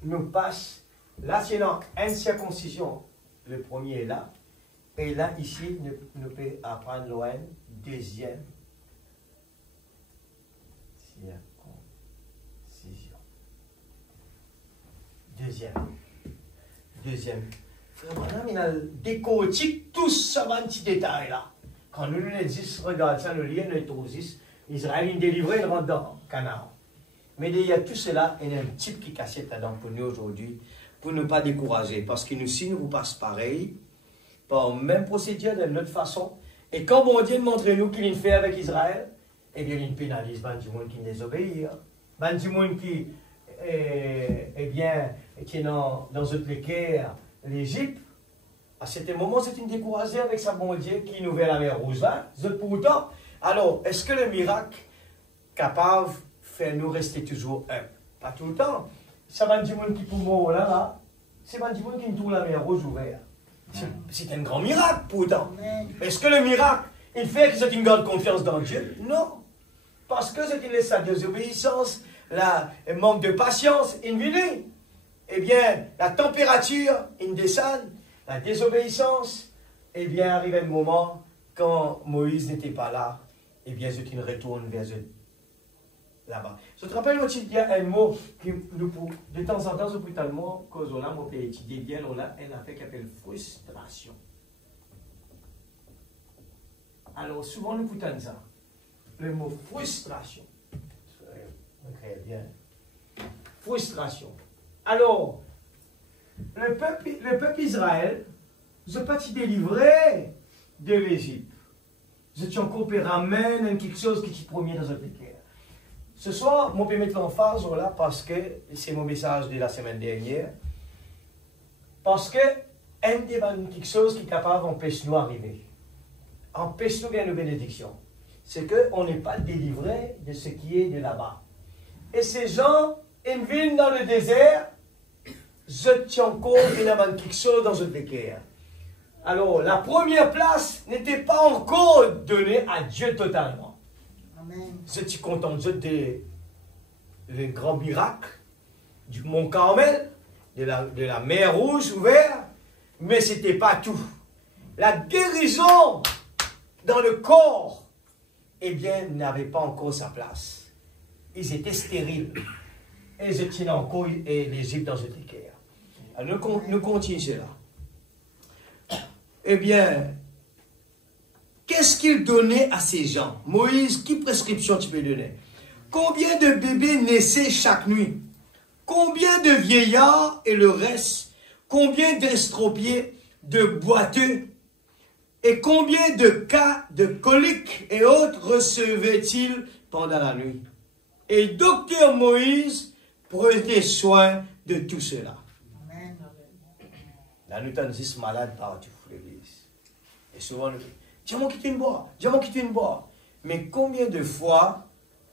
nous passe, là c'est dans une circoncision, le premier est là, et là ici, nous pouvons apprendre loin, deuxième circoncision. Deuxième. Frère Branham, il a décortiqué tout ce petit détail là. Quand nous les 10, regarde ça, nous lisons les 10, Israël, il délivrait, il rentre dans Canaan. Mais il y a tout cela, il y a un type qui cachait là-dedans pour nous aujourd'hui, pour ne pas décourager. Parce que nous, si nous vous passe pareil, par la même procédure, de notre façon, et quand bon Dieu montre nous qu'il fait avec Israël, eh bien, il pénalise du monde qui désobéit. Du monde qui, eh bien, qui est dans l'Égypte. À ce moment, c'est une découragée avec sa bon Dieu qui nous fait la mer rouge là. Pourtant, alors, est-ce que le miracle capable fait nous rester toujours humbles? Pas tout le temps. Ça va du monde qui peut mourir là, c'est pas du monde qui nous trouve la mer rouge ouverte. C'est un grand miracle pourtant. Est-ce que le miracle, il fait que c'est une grande confiance dans Dieu? Non. Parce que c'est une laisse de désobéissance, un manque de patience, une venue. Eh bien, la température, une descend, la désobéissance, eh bien, arrive un moment, quand Moïse n'était pas là, eh bien, je retourne vers eux là-bas. Je te rappelle aussi qu'il y a un mot qui nous, de temps en temps, je peux tellement que on a, on peut étudier bien, on a un affaire qui s'appelle frustration. Alors, souvent, nous poutons ça. Le mot frustration. Très bien. Frustration. Alors, le peuple Israël, je ne pas te délivrer de l'Égypte. Je t'ai encore ramène quelque chose qui te promet dans un péché. Ce soir, je peux mettre l'emphase là parce que c'est mon message de la semaine dernière. Parce que quelque chose qui est capable d'empêcher nous d'arriver. Empêche-nous bien nos bénédictions. C'est qu'on n'est pas délivré de ce qui est de là-bas. Et ces gens, ils vivent dans le désert, je tiens encore quelque chose dans une équerre. Alors, la première place n'était pas encore donnée à Dieu totalement. Amen. Je suis content de le grand miracle du Mont Carmel, de la mer Rouge ouverte, mais ce n'était pas tout. La guérison dans le corps, eh bien, n'avait pas encore sa place. Ils étaient stériles. Et ils étaient encore l'Égypte dans cette équerre. Alors, nous continuons cela. Eh bien, qu'est-ce qu'il donnait à ces gens? Moïse, quelle prescription tu peux donner? Combien de bébés naissaient chaque nuit? Combien de vieillards et le reste? Combien d'estropiés, de boiteux? Et combien de cas de coliques et autres recevait-il pendant la nuit? Et docteur Moïse prenait soin de tout cela. Amen. Là, nous avons 10 malades partout, l'église. Et souvent, nous disons, dis-moi qui tu bois, dis-moi qui tu bois. Mais combien de fois,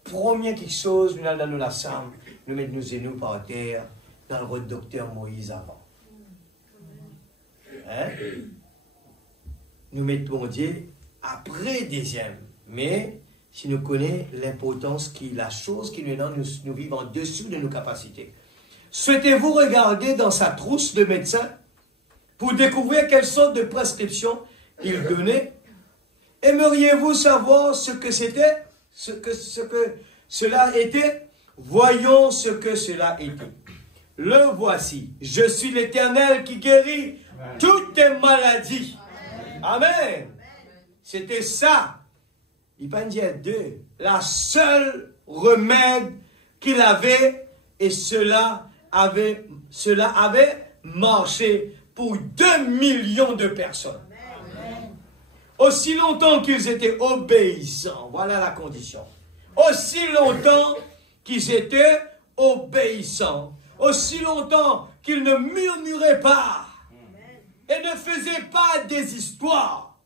premier quelque chose, nous allons dans la chambre, nous mettons nos genoux par terre, dans le docteur Moïse avant. Hein? Nous mettons Dieu après deuxième. Mais si nous connaissons l'importance qui la chose qui nous donne, nous vivons en dessous de nos capacités. Souhaitez-vous regarder dans sa trousse de médecin pour découvrir quelle sorte de prescription il donnait? Aimeriez-vous savoir ce que c'était? Ce que cela était? Voyons ce que cela était. Le voici. Je suis l'Éternel qui guérit toutes tes maladies. Amen. C'était ça. Il va dire deux. La seule remède qu'il avait, et cela avait marché pour 2 millions de personnes. Amen. Aussi longtemps qu'ils étaient obéissants. Voilà la condition. Aussi longtemps qu'ils étaient obéissants. Aussi longtemps qu'ils ne murmuraient pas. Et ne faisaient pas des histoires.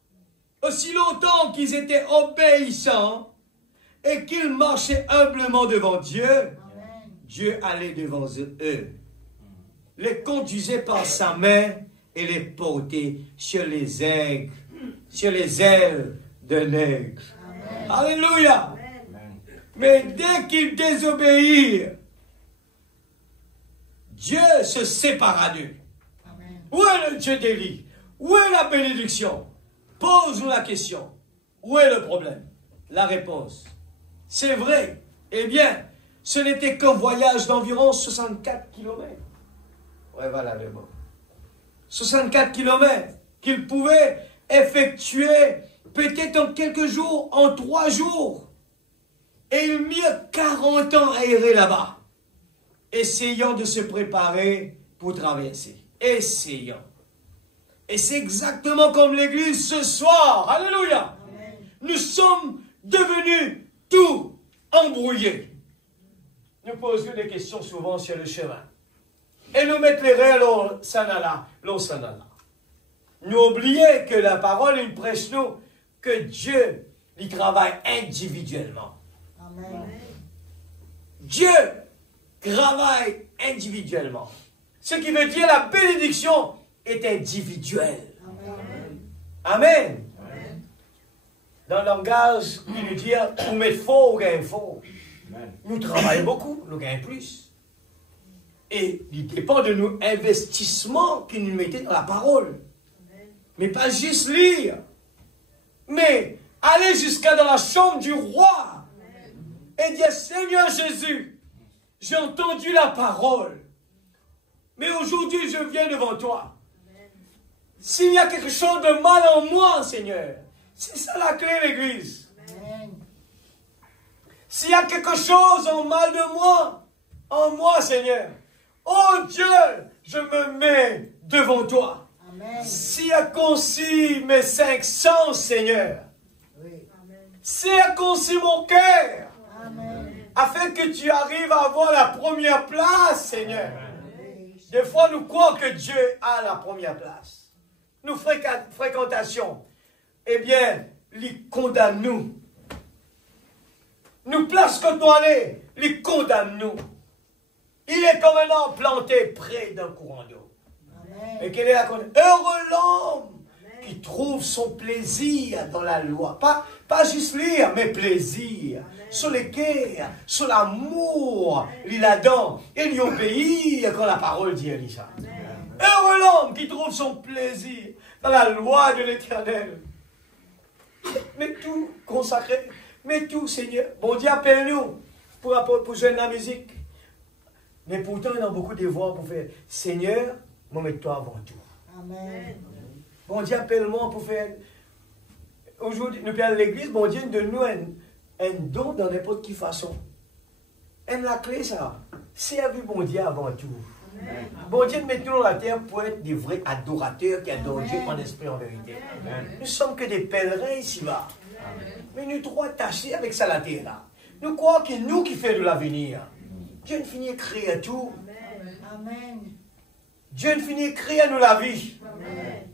Aussi longtemps qu'ils étaient obéissants et qu'ils marchaient humblement devant Dieu, Amen. Dieu allait devant eux, les conduisait par sa main et les portait sur les ailes d'un aigle. Alléluia. Mais dès qu'ils désobéirent, Dieu se sépara d'eux. Où est le Dieu d'Élie? Où est la bénédiction? Pose-nous la question. Où est le problème? La réponse. C'est vrai. Eh bien, ce n'était qu'un voyage d'environ 64 km. Ouais, voilà le mot. 64 km qu'il pouvait effectuer peut-être en quelques jours, en 3 jours. Et ils mirent 40 ans à errer là-bas, essayant de se préparer pour traverser. Essayant. Et c'est exactement comme l'Église ce soir. Alléluia. Amen. Nous sommes devenus tout embrouillés. Nous posons des questions souvent sur le chemin. Et nous mettons les rêves l'on s'en alla. Nous oublions que la parole, il prêche nous que Dieu, il travaille individuellement. Amen. Dieu travaille individuellement. Ce qui veut dire la bénédiction est individuelle. Amen. Amen. Dans le langage, il veut dire, nous mettons faux ou gagnons faux. Nous travaillons beaucoup, nous gagnons plus. Et il dépend de nos investissements que nous mettons dans la parole. Mais pas juste lire. Mais aller jusqu'à dans la chambre du roi. Et dire, Seigneur Jésus, j'ai entendu la parole. Mais aujourd'hui, je viens devant toi. S'il y a quelque chose de mal en moi, Seigneur, c'est ça la clé, l'Église. S'il y a quelque chose en mal de moi, en moi, Seigneur, oh Dieu, je me mets devant toi. S'il a concis mes 5 sens, Seigneur, s'il a concis mon cœur, afin que tu arrives à avoir la première place, Seigneur. Des fois, nous croyons que Dieu a la première place. Nous fréquentations, eh bien, les condamne-nous. Nous place que nous allons, les condamne-nous. Il est comme un arbre planté près d'un courant d'eau. Et quelle est la condamnation? Heureux l'homme qui trouve son plaisir dans la loi. Pas juste lire, mais plaisir. Sur le cœur, sur l'amour, il adore. Et lui obéit quand la parole dit ça. Heureux l'homme qui trouve son plaisir dans la loi de l'Éternel. Mais tout consacré, mais tout, Seigneur. Bon Dieu, appelle-nous pour jouer de la musique. Mais pourtant, il y a beaucoup de voix pour faire Seigneur, moi, mets-toi avant tout. Amen. Bon Dieu, appelle-moi pour faire. Aujourd'hui, nous parlons de l'église, bon Dieu, donne-nous un don dans n'importe quelle façon. Et la clé, ça, servir bon Dieu avant tout. Amen. Bon Dieu, mettons la terre pour être des vrais adorateurs qui adorent Dieu en esprit en vérité. Amen. Nous ne sommes que des pèlerins ici-bas. Mais nous trop attachés avec ça la terre là. Nous croyons que nous qui faisons de l'avenir. Dieu ne finit créer tout. Amen. Dieu ne finit créer nous la vie. Amen.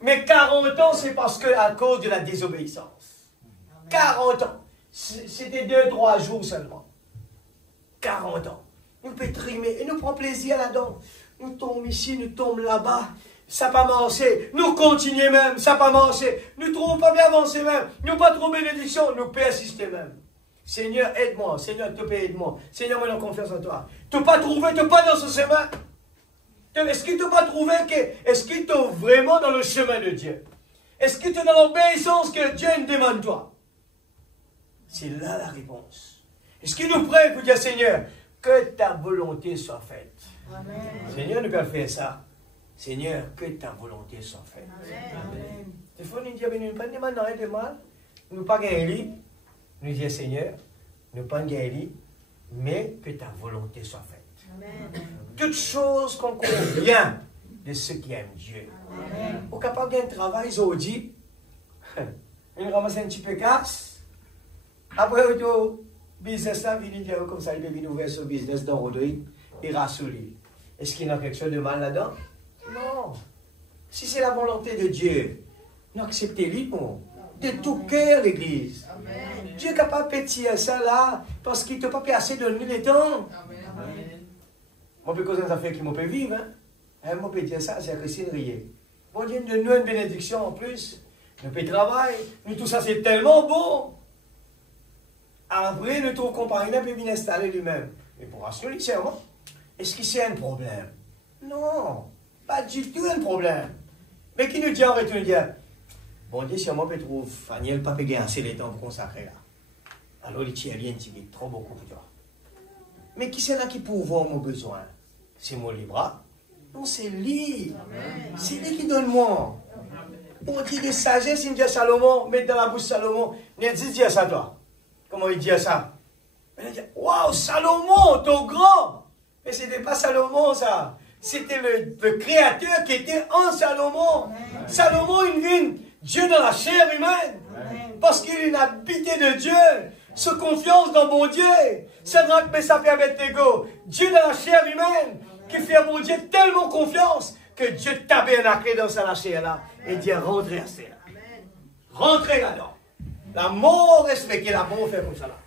Mais 40 ans, c'est parce que à cause de la désobéissance. Amen. 40 ans. C'était 2-3 jours seulement. 40 ans. Nous pouvons trimer et nous prenons plaisir là-dedans. Nous tombons ici, nous tombons là-bas. Ça n'a pas marché. Nous continuons même. Ça n'a pas marché. Nous ne trouvons pas bien avancé même. Nous pas trop bénédiction. Nous persistons même. Seigneur, aide-moi. Seigneur, tu peux aide-moi. Seigneur, moi, j'ai confiance en toi. Tu n'as pas trouvé, tu n'es pas dans ce chemin. Est-ce que tu n'as pas trouvé que... Est-ce que tu es vraiment dans le chemin de Dieu? Est-ce que tu es dans l'obéissance que Dieu nous demande toi? C'est là la réponse. Est-ce qu'il nous prie pour dire, Seigneur, que ta volonté soit faite? Amen. Seigneur, nous pouvons faire ça. Seigneur, que ta volonté soit faite. Amen. Des fois, nous disons, nous ne pas demander rien de mal. Nous ne pas gagner. Nous disons, Seigneur, nous ne pas gagner, mais que ta volonté soit faite. Amen. Toutes choses qu'on connaît bien de ceux qui aiment Dieu. Amen. Au capable d'un travail aujourd'hui, il ramasse un petit peu casse. Après, le business là, il vient comme ça, il vient ouvrir ce business dans Rodrigue, il rassure. Est-ce qu'il y a quelque chose de mal là-dedans? Non. Si c'est la volonté de Dieu, nous acceptez-le de tout cœur, l'Église. Dieu est capable de pétiller ça là, parce qu'il ne t'a pas assez donné le temps. Amen. Moi, je peux causer des affaires qui m'ont fait vivre. Moi, je peux dire ça, c'est Christine Rier. Bon Dieu, nous donne une bénédiction en plus. Nous pouvons travailler. Nous, tout ça, c'est tellement bon. Après, nous trouvons compagnie, peut venir installer lui-même. Mais pour assurer, seulement, est-ce que c'est un problème? Non, pas du tout un problème. Mais qui nous dit en retour, dire, bon Dieu, si moi, je trouve, Fanny, le pape gagne assez les temps pour consacrer là. Alors, il tient rien, il trop beaucoup pour toi. Mais qui c'est là qui peut voir mon besoin? C'est mon libre? Non, c'est lui. C'est lui qui donne moi. On dit de sagesse, il dit à Salomon, mets dans la bouche Salomon. Il dit à ça, toi. Comment il dit à ça? Il dit, waouh, Salomon, ton grand. Mais ce n'était pas Salomon, ça. C'était le créateur qui était en Salomon. Amen. Salomon, il vient Dieu dans la chair humaine. Amen. Parce qu'il est une habité de Dieu. Se confiance dans mon Dieu. C'est vrai que ça fait Abednego. Dieu dans la chair humaine. Qui fait à mon Dieu tellement confiance que Dieu tabernaclé dans sa chair là. Et dit rentrez à ça. Rentrez là-dedans. La mort respectée, la mort fait comme ça là.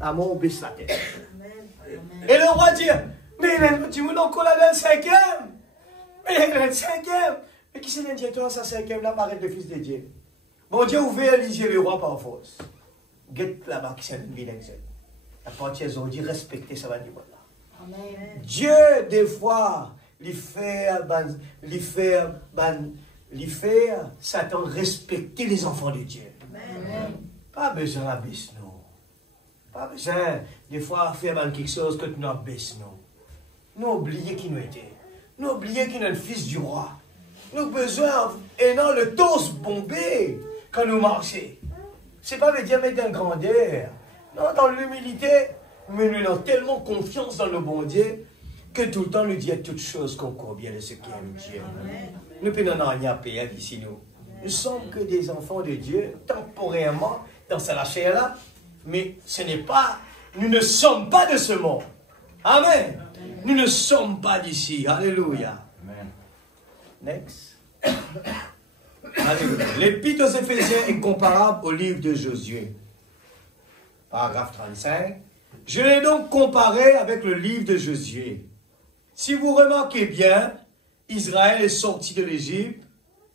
La mort baisse la tête. Et le roi dit, mais tu me encore là dans le 5e. Mais dans le 5e. Mais qui c'est l'Indien, toi, ça 5e là, paraît le fils de Dieu. Bon Dieu ouvert les yeux le roi par force. Guette là-bas qui c'est une vie d'exemple. À partir d'aujourd'hui, respectez ça va du monde là. Amen. Dieu, des fois, lui fait les faire Satan respecter les enfants de Dieu. Amen. Pas besoin d'abaisser nous. Pas besoin, des fois, faire quelque chose que nous abaissons nous. Nous oublions qui nous étions. Nous oublions qui nous sommes fils du roi. Nous avons besoin, et non le torse bombé quand nous marchons. Ce n'est pas veut dire mettre en grandeur. Non, dans l'humilité, mais nous avons tellement confiance dans le bon Dieu que tout le temps nous dit toutes choses qu'on convient de ce qui aime Dieu. Nous ne pouvons rien à payer ici, nous. Nous sommes que des enfants de Dieu, temporairement, dans cette chair-là, mais ce n'est pas, nous ne sommes pas de ce monde. Amen. Nous ne sommes pas d'ici. Alléluia. Amen. Next. Alléluia. L'Épître aux Éphésiens est comparable au livre de Josué. Paragraphe 35. Je l'ai donc comparé avec le livre de Josué. Si vous remarquez bien, Israël est sorti de l'Égypte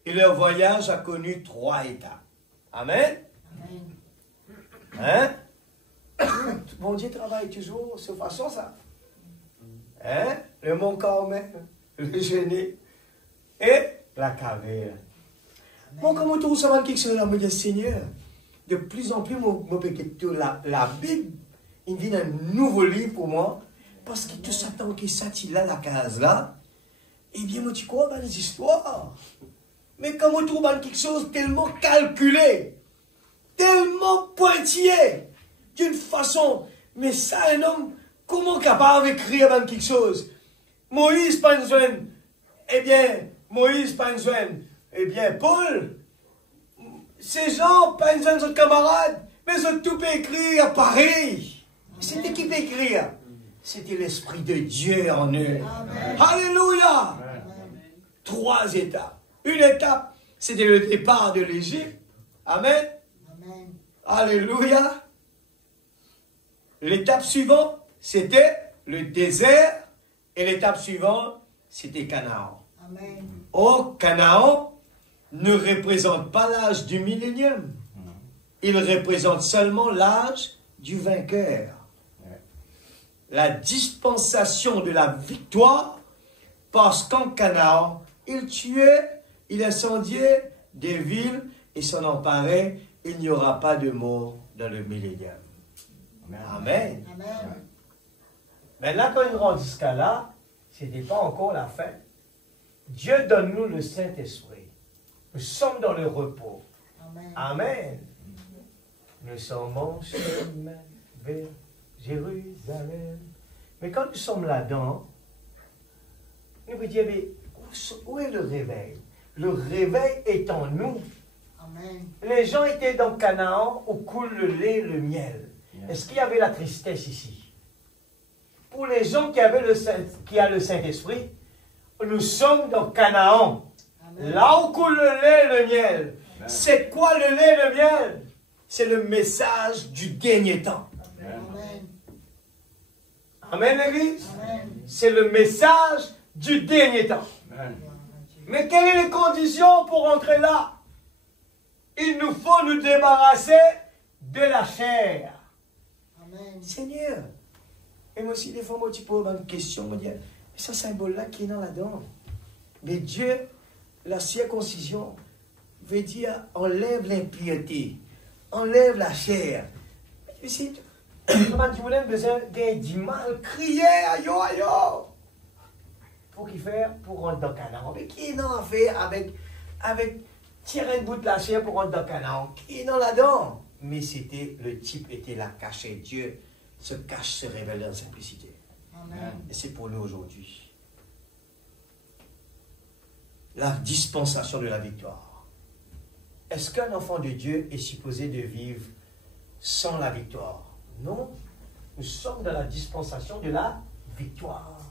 et leur voyage a connu 3 étapes. Amen. Hein? Bon Dieu travaille toujours de cette façon, ça. Hein? Le mont Carmel, le Genêt et la caverne. Bon, comme on trouve ça va quelque chose là, me dit Seigneur, de plus en plus, la Bible, il vient un nouveau livre pour moi, parce que tout ça, tant que ça, il a la case là, eh bien, moi, tu crois dans les histoires. Mais comme on trouve quelque chose tellement calculé, tellement pointillé, d'une façon, mais ça, un homme, comment capable d'écrire quelque chose? Moïse, pas besoin, eh bien, Moïse, pas besoin, eh bien, Paul, ces gens, pas besoin de nos camarades, mais ils ont tout écrit pareil. C'était qui peut écrire? C'était l'Esprit de Dieu en eux. Amen. Alléluia! Amen. 3 étapes. Une étape, c'était le départ de l'Égypte. Amen. Amen. Alléluia. L'étape suivante, c'était le désert. Et l'étape suivante, c'était Canaan. Amen. Oh, Canaan ne représente pas l'âge du millénium. Il représente seulement l'âge du vainqueur. La dispensation de la victoire, parce qu'en Canaan, il tuait, il incendiait des villes et s'en emparait. Il n'y aura pas de mort dans le millénium. Amen. Amen. Mais là, quand il rentre jusqu'à là, ce n'était pas encore la fin. Dieu donne-nous le Saint-Esprit. Nous sommes dans le repos. Amen. Amen. Nous sommes en chemin vers Jérusalem. Mais quand nous sommes là-dedans, nous vous disons, mais où est le réveil? Le réveil est en nous. Amen. Les gens étaient dans Canaan où coule le lait et le miel. Yes. Est-ce qu'il y avait la tristesse ici? Pour les gens qui avaient le Saint-Esprit, nous sommes dans Canaan. Amen. Là où coule le lait et le miel. C'est quoi le lait et le miel? C'est le message du dernier temps. Amen. Amen, l'Église? C'est le message du dernier temps. Amen. Mais quelles sont les conditions pour entrer là? Il nous faut nous débarrasser de la chair. Amen. Seigneur, et moi aussi, des fois, moi, tu poses une question, me dire, ce symbole-là qui est dans là-dedans. Mais Dieu, la circoncision, veut dire enlève l'impureté, enlève la chair. Mais c'est comment tu voulais besoin d'un mal, crier, aïe, aïe. Pour qu'il fait, pour rentrer dans Canaan. Mais qui n'en fait avec tirer une bout de la chair pour rentrer dans Canaan? Qui n'en là-dedans? Mais c'était, le type était là, caché. Dieu se cache, se révèle dans la simplicité. Amen. Et c'est pour nous aujourd'hui. La dispensation de la victoire. Est-ce qu'un enfant de Dieu est supposé de vivre sans la victoire? Non. Nous sommes dans la dispensation de la victoire.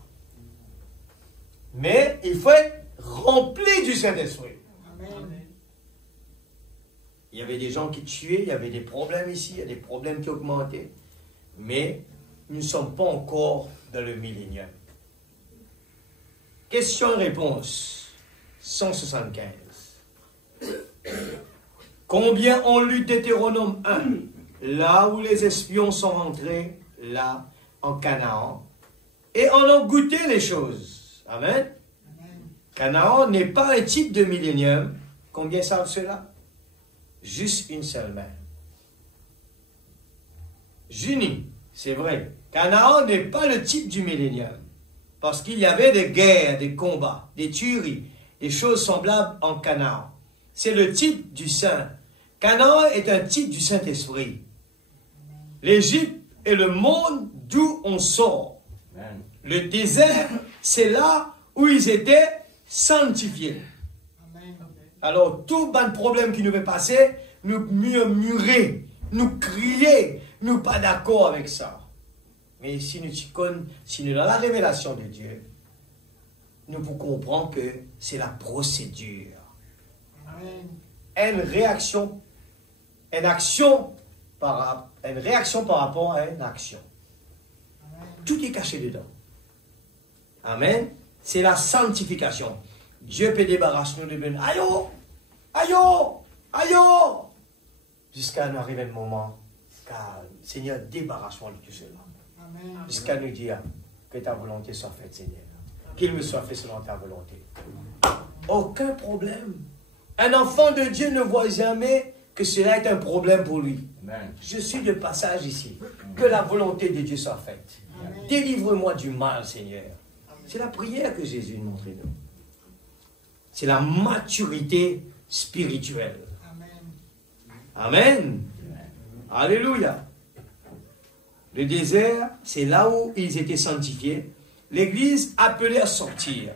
Mais il faut être rempli du Saint-Esprit. Amen. Il y avait des gens qui tuaient, il y avait des problèmes ici, il y a des problèmes qui augmentaient. Mais nous ne sommes pas encore dans le millénium. Question et réponse 175. Combien ont lu Deutéronome 1, là où les espions sont rentrés, là, en Canaan, et en ont goûté les choses. Amen. Amen. Canaan n'est pas un type de millénium. Combien savent cela? Juste une seule main. Juni, c'est vrai. Canaan n'est pas le type du millénium. Parce qu'il y avait des guerres, des combats, des tueries, des choses semblables en Canaan. C'est le type du Saint. Canaan est un type du Saint-Esprit. L'Égypte est le monde d'où on sort. Amen. Le désert, c'est là où ils étaient sanctifiés. Amen. Alors, tout bon problème qui nous fait passer, nous murmurer, nous crier, nous pas d'accord avec ça. Mais si nous dans la révélation de Dieu, nous pouvons comprendre que c'est la procédure. Amen. Une réaction par rapport à une action. Amen. Tout est caché dedans. Amen. C'est la sanctification. Dieu peut débarrasser nous de bien. Aïe, aïe, aïe, jusqu'à nous arriver un moment calme. Seigneur, débarrasse-moi de tout cela. Jusqu'à nous dire que ta volonté soit faite, Seigneur. Qu'il me soit fait selon ta volonté. Aucun problème. Un enfant de Dieu ne voit jamais que cela est un problème pour lui. Amen. Je suis de passage ici. Que la volonté de Dieu soit faite. Délivre-moi du mal, Seigneur. C'est la prière que Jésus nous montre. C'est la maturité spirituelle. Amen. Amen. Alléluia. Le désert, c'est là où ils étaient sanctifiés. L'Église appelée à sortir.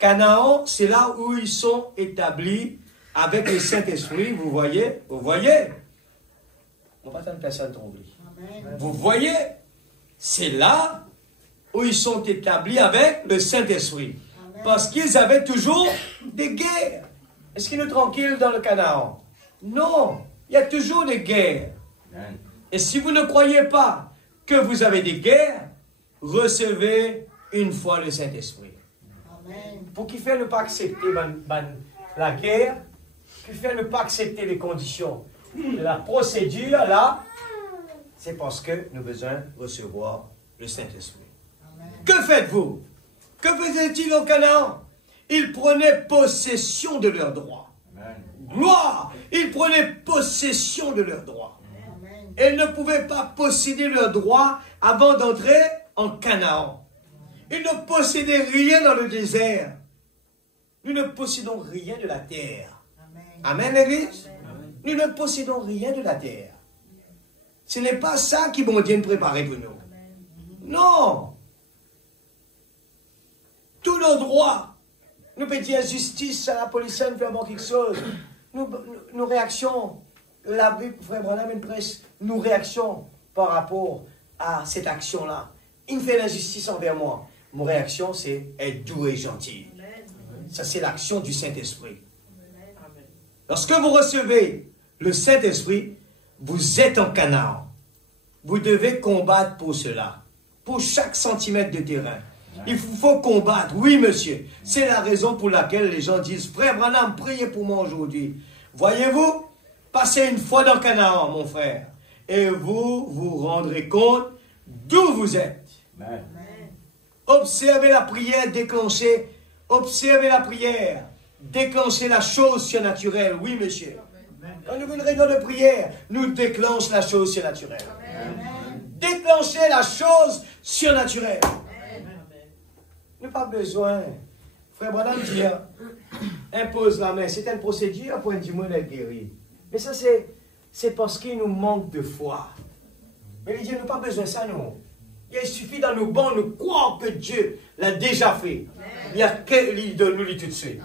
Canaan, c'est là où ils sont établis avec le Saint-Esprit. Vous voyez? Vous voyez? On va pas tant de personnes tomber. Vous voyez? C'est là où ils sont établis avec le Saint-Esprit. Parce qu'ils avaient toujours des guerres. Est-ce qu'ils sont tranquilles dans le Canaan? Non. Il y a toujours des guerres. Amen. Et si vous ne croyez pas que vous avez des guerres, recevez une fois le Saint-Esprit. Pour qui fait ne pas accepter la guerre, qui fait ne pas accepter les conditions de la procédure, là, c'est parce que nous avons besoin de recevoir le Saint-Esprit. Que faites-vous? Que faisaient-ils au Canaan? Ils prenaient possession de leurs droits. Gloire! Ils prenaient possession de leurs droits. Ils ne pouvaient pas posséder leurs droits avant d'entrer en Canaan. Ils ne possédaient rien dans le désert. Nous ne possédons rien de la terre. Amen, l'Église? Nous ne possédons rien de la terre. Ce n'est pas ça qui bon Dieu nous préparer pour nous. Non! Tous nos droits. Nous pouvons dire justice à la police, nous faisons quelque chose. Nos réactions, la Bible, frère Branham, une presse, nos réactions par rapport à cette action-là. Il me fait l'injustice envers moi. Mon réaction, c'est être doux et gentil. Ça, c'est l'action du Saint-Esprit. Lorsque vous recevez le Saint-Esprit, vous êtes en Canaan. Vous devez combattre pour cela. Pour chaque centimètre de terrain. Il faut combattre. Oui, monsieur. C'est la raison pour laquelle les gens disent, frère Branham, priez pour moi aujourd'hui. Voyez-vous, passez une fois dans Canaan, mon frère. Et vous vous rendrez compte d'où vous êtes. Amen. Observez la prière déclenchée. Observez la prière. Déclenchez la chose surnaturelle. Oui, monsieur. Quand nous avons une réunion de prière, nous déclenchons la chose surnaturelle. Déclenchez la chose surnaturelle. Nous n'avons pas besoin. Frère Branham dit, impose la main. C'est une procédure pour un démon d'être guéri. Mais ça, c'est parce qu'il nous manque de foi. Mais il dit, nous n'avons pas besoin de ça, nous. Il suffit dans nos bancs, nous croire que Dieu l'a déjà fait. Il n'y a que de nous tout de suite.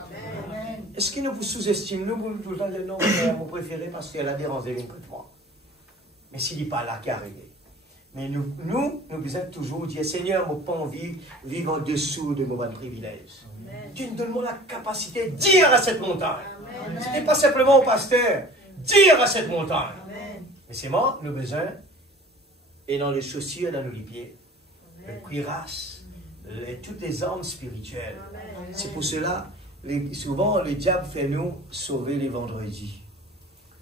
Est-ce qu'il nous vous sous-estime? Nous, vous allez non, mon préféré parce qu'elle a dérangé une que moi. Mais s'il n'est pas là, qui arrive. Mais nous devons toujours dire, Seigneur, mon pas envie de vivre en dessous de mon privilège. Tu nous donnes la capacité de dire à cette montagne. Ce n'est pas simplement au pasteur. Dire à cette montagne. Mais c'est moi, nous avons besoin, et dans les chaussures, dans nos pieds, le cuirasse, toutes les armes spirituelles. C'est pour cela, souvent, le diable fait nous sauver les vendredis.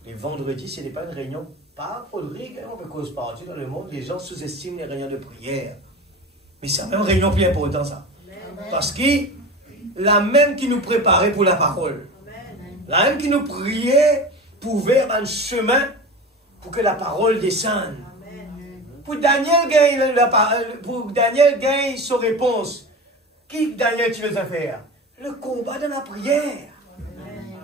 Les vendredis, ce n'est pas une réunion. Pas pour le rire, on peut cause partout dans le monde, les gens sous-estiment les réunions de prière. Mais c'est même une réunion plus importante, ça. Parce que la même qui nous préparait pour la parole. La même qui nous priait pour ouvrir un chemin pour que la parole descende. Pour Daniel gagne sa réponse. Qui, Daniel, tu veux faire? Le combat de la prière.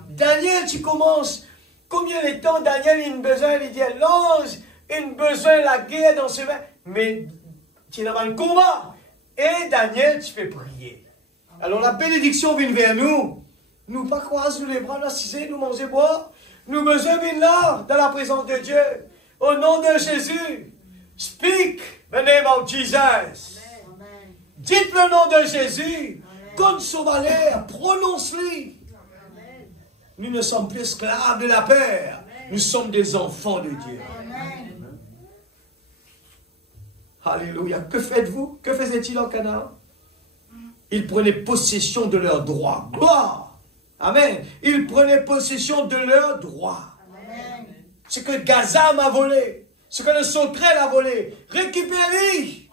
Daniel, tu commences. Combien de temps Daniel a besoin? Il dit, l'ange, il a besoin de la guerre dans ce main. Mais tu es dans le combat. Et Daniel, tu fais prier. Alors la bénédiction vient vers nous. Nous pas croiser les bras, nous assiser, nous manger, boire. Nous besoin venir là, dans la présence de Dieu. Au nom de Jésus. Speak the name of Jesus. Amen. Dites le nom de Jésus. Comme son valeur, prononce-le. Nous ne sommes plus esclaves de la peur. Nous sommes des enfants de Dieu. Amen. Alléluia. Que faites-vous? Que faisait-il en Canaan? Ils prenaient possession de leurs droits. Gloire. Amen. Ils prenaient possession de leurs droits. Amen. Ce que Gaza m'a volé, ce que le sauterelle a volé, récupérez-les.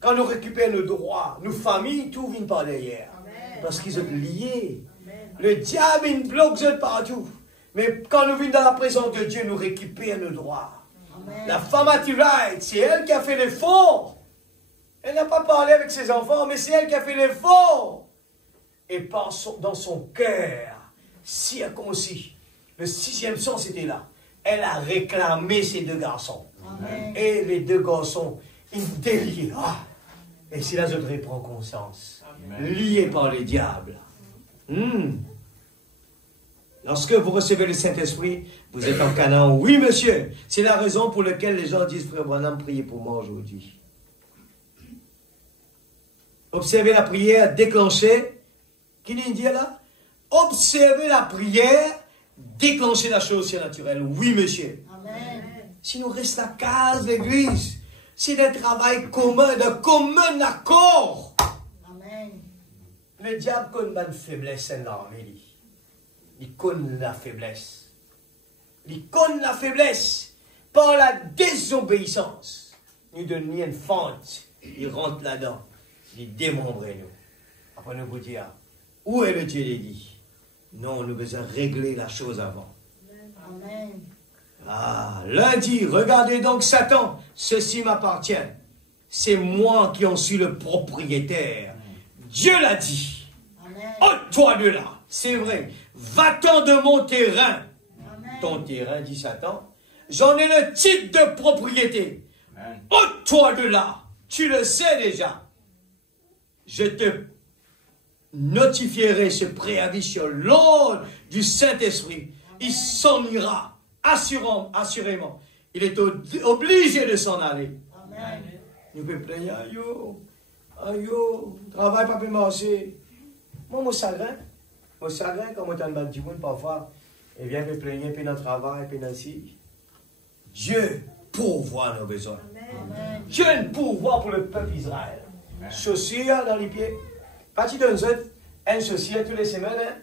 Quand nous récupérons nos droits, nos familles, tout vient par derrière. Amen. Parce qu'ils sont liés. Amen. Le diable, il bloque partout. Mais quand nous venons dans la présence de Dieu, nous récupérons nos droits. Amen. La femme à Tiraïd, c'est elle qui a fait l'effort. Elle n'a pas parlé avec ses enfants, mais c'est elle qui a fait l'effort. Et dans son cœur, circoncis, le 6e sens était là. Elle a réclamé ses 2 garçons. Amen. Et les 2 garçons, ils délient. Ah. Et c'est là que je devrais prendre conscience. Amen. Liés par le diable. Lorsque vous recevez le Saint-Esprit, vous êtes en Canaan. Oui, monsieur. C'est la raison pour laquelle les gens disent, frère Branham, priez pour moi aujourd'hui. Observez la prière déclenchée. Qui dit là? Observez la prière déclencher la chose surnaturelle. Oui, monsieur. Amen. Si nous restons à case l'église, c'est un travail commun, de commun accord. Amen. Le diable connaît une faiblesse énorme. Il connaît la faiblesse. Il connaît la faiblesse par la désobéissance. Il donne une fente. Il rentre là-dedans. Il démembre nous. Après nous vous dire, où est le Dieu des dits? Non, nous devons régler la chose avant. Amen. Ah, lundi, regardez donc Satan, ceci m'appartient. C'est moi qui en suis le propriétaire. Dieu l'a dit. Ôte-toi de là. C'est vrai. Va-t'en de mon terrain. Amen. Ton terrain, dit Satan. J'en ai le titre de propriété. Ôte-toi de là. Tu le sais déjà. Je te notifierai ce préavis sur l'ordre du Saint-Esprit. Il s'en ira, assurément. Il est obligé de s'en aller. Amen. Nous pouvons plaindre, aïe, travail pas pu marcher. Moi, mon chagrin, quand moi, dans le du monde, parfois, il vient me plaindre, puis dans le travail, puis dans ci. Dieu pourvoit nos besoins. Amen. Dieu pourvoit pour le peuple d'Israël. Chaussures dans les pieds. Quand il donne un chaussure toutes les semaines,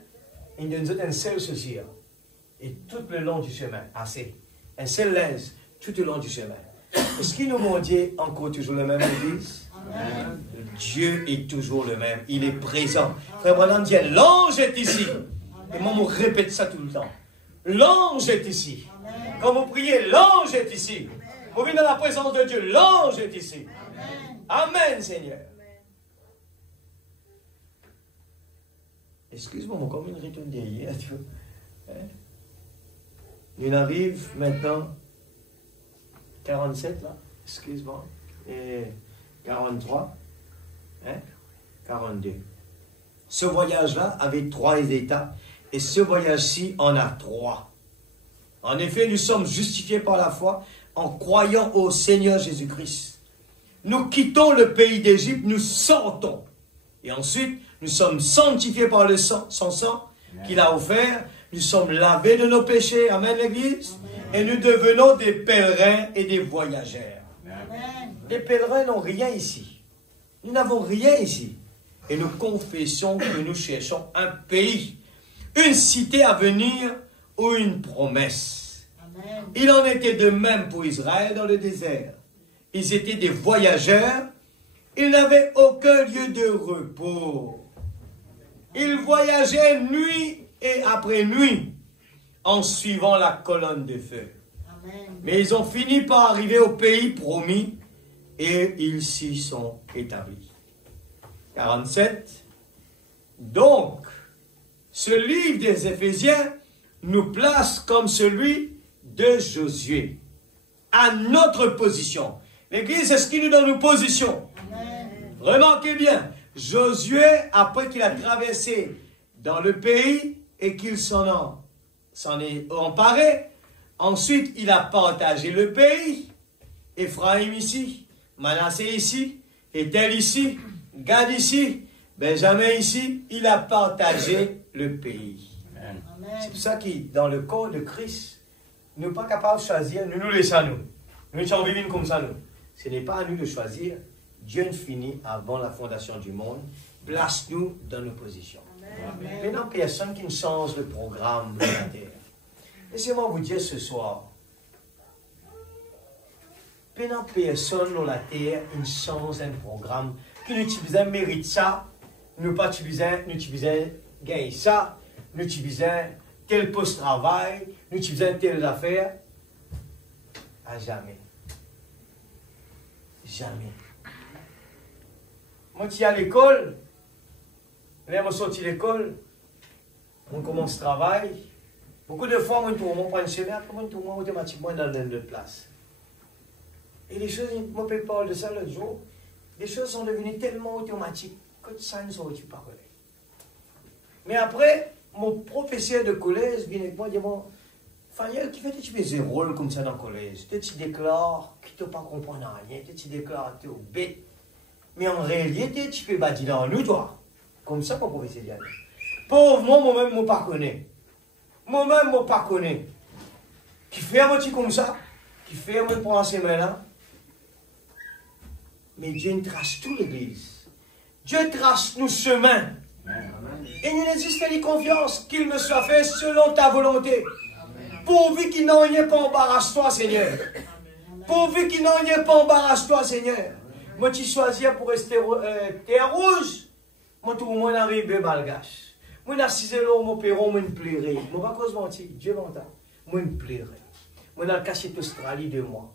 il donne un seul chaussure. Et tout le long du chemin, assez. Un seul linge, tout le long du chemin. Est-ce qu'il nous montre encore toujours le même église? Amen. Dieu est toujours le même. Il est présent. Frère Branham dit, l'ange est ici. Amen. Et moi, je répète ça tout le temps. L'ange est ici. Amen. Quand vous priez, l'ange est ici. Amen. Vous venez dans la présence de Dieu, l'ange est ici. Amen, Amen Seigneur. Excuse-moi, mon comme une retourne derrière. Il arrive maintenant 47 là, excuse-moi, et 43, 42. Ce voyage-là avait 3 états, et ce voyage-ci en a 3. En effet, nous sommes justifiés par la foi en croyant au Seigneur Jésus-Christ. Nous quittons le pays d'Égypte, nous sortons. Et ensuite, nous sommes sanctifiés par le sang, son sang qu'il a offert. Nous sommes lavés de nos péchés. Amen, l'Église. Et nous devenons des pèlerins et des voyageurs. Amen. Les pèlerins n'ont rien ici. Nous n'avons rien ici. Et nous confessons que nous cherchons un pays, une cité à venir ou une promesse. Amen. Il en était de même pour Israël dans le désert. Ils étaient des voyageurs. Ils n'avaient aucun lieu de repos. Ils voyageaient nuit et après nuit en suivant la colonne de feu. Amen. Mais ils ont fini par arriver au pays promis et ils s'y sont établis. 47. Donc, ce livre des Éphésiens nous place comme celui de Josué, à notre position. L'Église, c'est ce qui nous donne une position. Amen. Remarquez bien, Josué, après qu'il a traversé dans le pays et qu'il s'en est emparé, ensuite il a partagé le pays. Éphraïm ici, Manassé ici, Étel ici, Gad ici, Benjamin ici, il a partagé le pays. Amen. C'est pour ça que dans le corps de Christ, nous ne sommes pas capables de choisir, nous laissons nous. Nous sommes vivants comme ça, nous. Ce n'est pas à nous de choisir. Dieu nous finit avant la fondation du monde. Place-nous dans nos positions. Amen. Maintenant, personne qui ne change le programme de la terre. Laissez-moi vous dire ce soir. Maintenant, personne dans la terre ne change un programme qui nous utilise mérite ça. Nous pas utiliser gagner ça. Nous utilisons tel poste de travail. Nous utilisons telle affaire. À jamais. Jamais. Moi, je suis à l'école. Là, je sorti de l'école. On commence le travail. Beaucoup de fois, on prend une semaine, après, on tourne automatiquement dans une autre place. Et les choses, je ne peux pas parler de ça l'autre jour. Les choses sont devenues tellement automatiques que ça ne saurait pas connaître. Mais après, mon professeur de collège vient avec moi et dit, Fayel, qui fait que tu fais des rôles comme ça dans le collège? Tu déclares que tu ne pas comprendre rien, tu déclares que tu es bête. Mais en réalité, tu peux pas dire dans nous, toi. Comme ça, mon professeur dit. Pauvre, moi-même, je ne pas connais. Moi-même, je ne pas connais. Qui fait un petit comme ça, qui fait un petit pour la semaine là. Mais Dieu trace toute l'église. Dieu trace nos chemins. Et nous n'existe ni confiance qu'il me soit fait selon ta volonté. Pourvu qu'il n'en y ait pas embarrasse-toi, Seigneur. Pourvu qu'il n'en y ait pas embarrasse-toi, Seigneur. Moi, tu choisis pour rester terre rouge. Moi, tout le monde arrive malgache. Moi, je là mon perron, moi, je me plairais. Moi, pas cause mentir. Dieu m'entend. Moi, je me plairais. Moi, dans le cachet d'Australie 2 mois.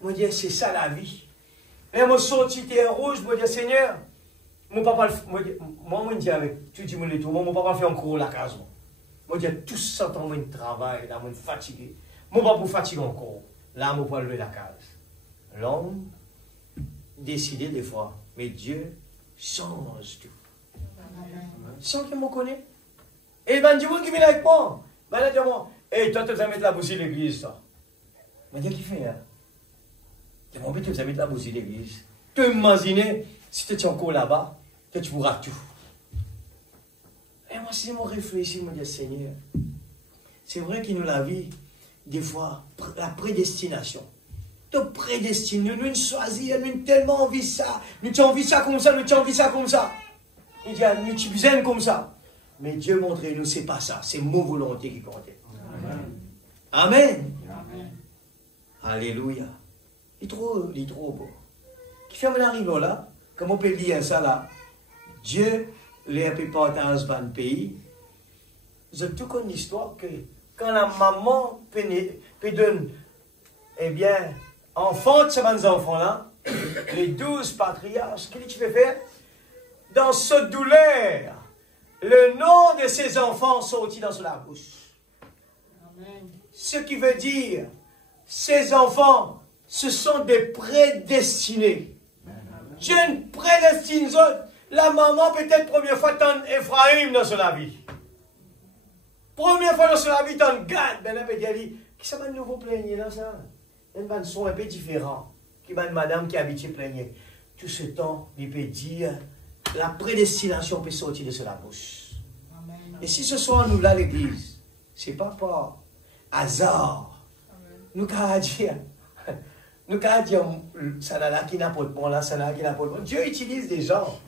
Moi, je dis, c'est ça la vie. Et moi, sorti terre rouge, moi, je dis, Seigneur, mon papa, moi, je dis avec tout le monde, mon papa fait encore la case. Moi, je dis, tout ça, temps, moi, je travaille, là, moi, je suis fatigué. Mon papa, fatigue encore. Là, moi, je peux lever la case. L'homme, décider des fois, mais Dieu change tout. Sans qu'il me connaisse. Et il m'a dit, qui vient avec moi? Il m'a dit, hey, toi, tu vas mettre la bougie de l'église, ça. Il m'a dit, qui fait, hein? Il m'a dit, tu vas mettre la bougie de l'église. Tu imagines, si tu es encore là-bas, que tu pourras tout. Et moi, si je réfléchis, je me dis, Seigneur, c'est vrai qu'il nous la vie, des fois, la prédestination. Te prédestiner, nous choisir, nous tellement envie ça, nous avons envie ça comme ça, nous avons envie ça comme ça. Nous disons, nous besoin comme ça. Mais Dieu montre-nous, ce n'est pas ça, c'est mon volonté qui compte. Amen. Amen. Amen. Alléluia. Il est trop beau. Qui fait mon arrivée là, comme on peut lire ça là, Dieu les peut partager dans le pays. J'ai tout connu l'histoire que quand la maman peut donner, eh bien, enfant de ces enfants-là, les 12 patriarches, qu'est-ce que tu peux faire? Dans cette douleur, le nom de ces enfants sortit dans la bouche. Amen. Ce qui veut dire, ces enfants, ce sont des prédestinés. Amen. Dieu prédestine la maman peut-être première fois dans Ephraïm dans sa vie. Première fois dans sa vie dans Gad, ben là peut dire, qui ça va de nouveau plaigner là ça? Un son un peu différent. Qui va une madame qui habite plaigner. Tout ce temps, il peut dire, la prédestination peut sortir de la bouche. Amen. Et si ce soir nous là l'église, ce n'est pas par hasard. Amen. Nous qu'à dire, ça là qui n'a pas de bon là, ça là qui n'a pas de bon. Dieu utilise des gens.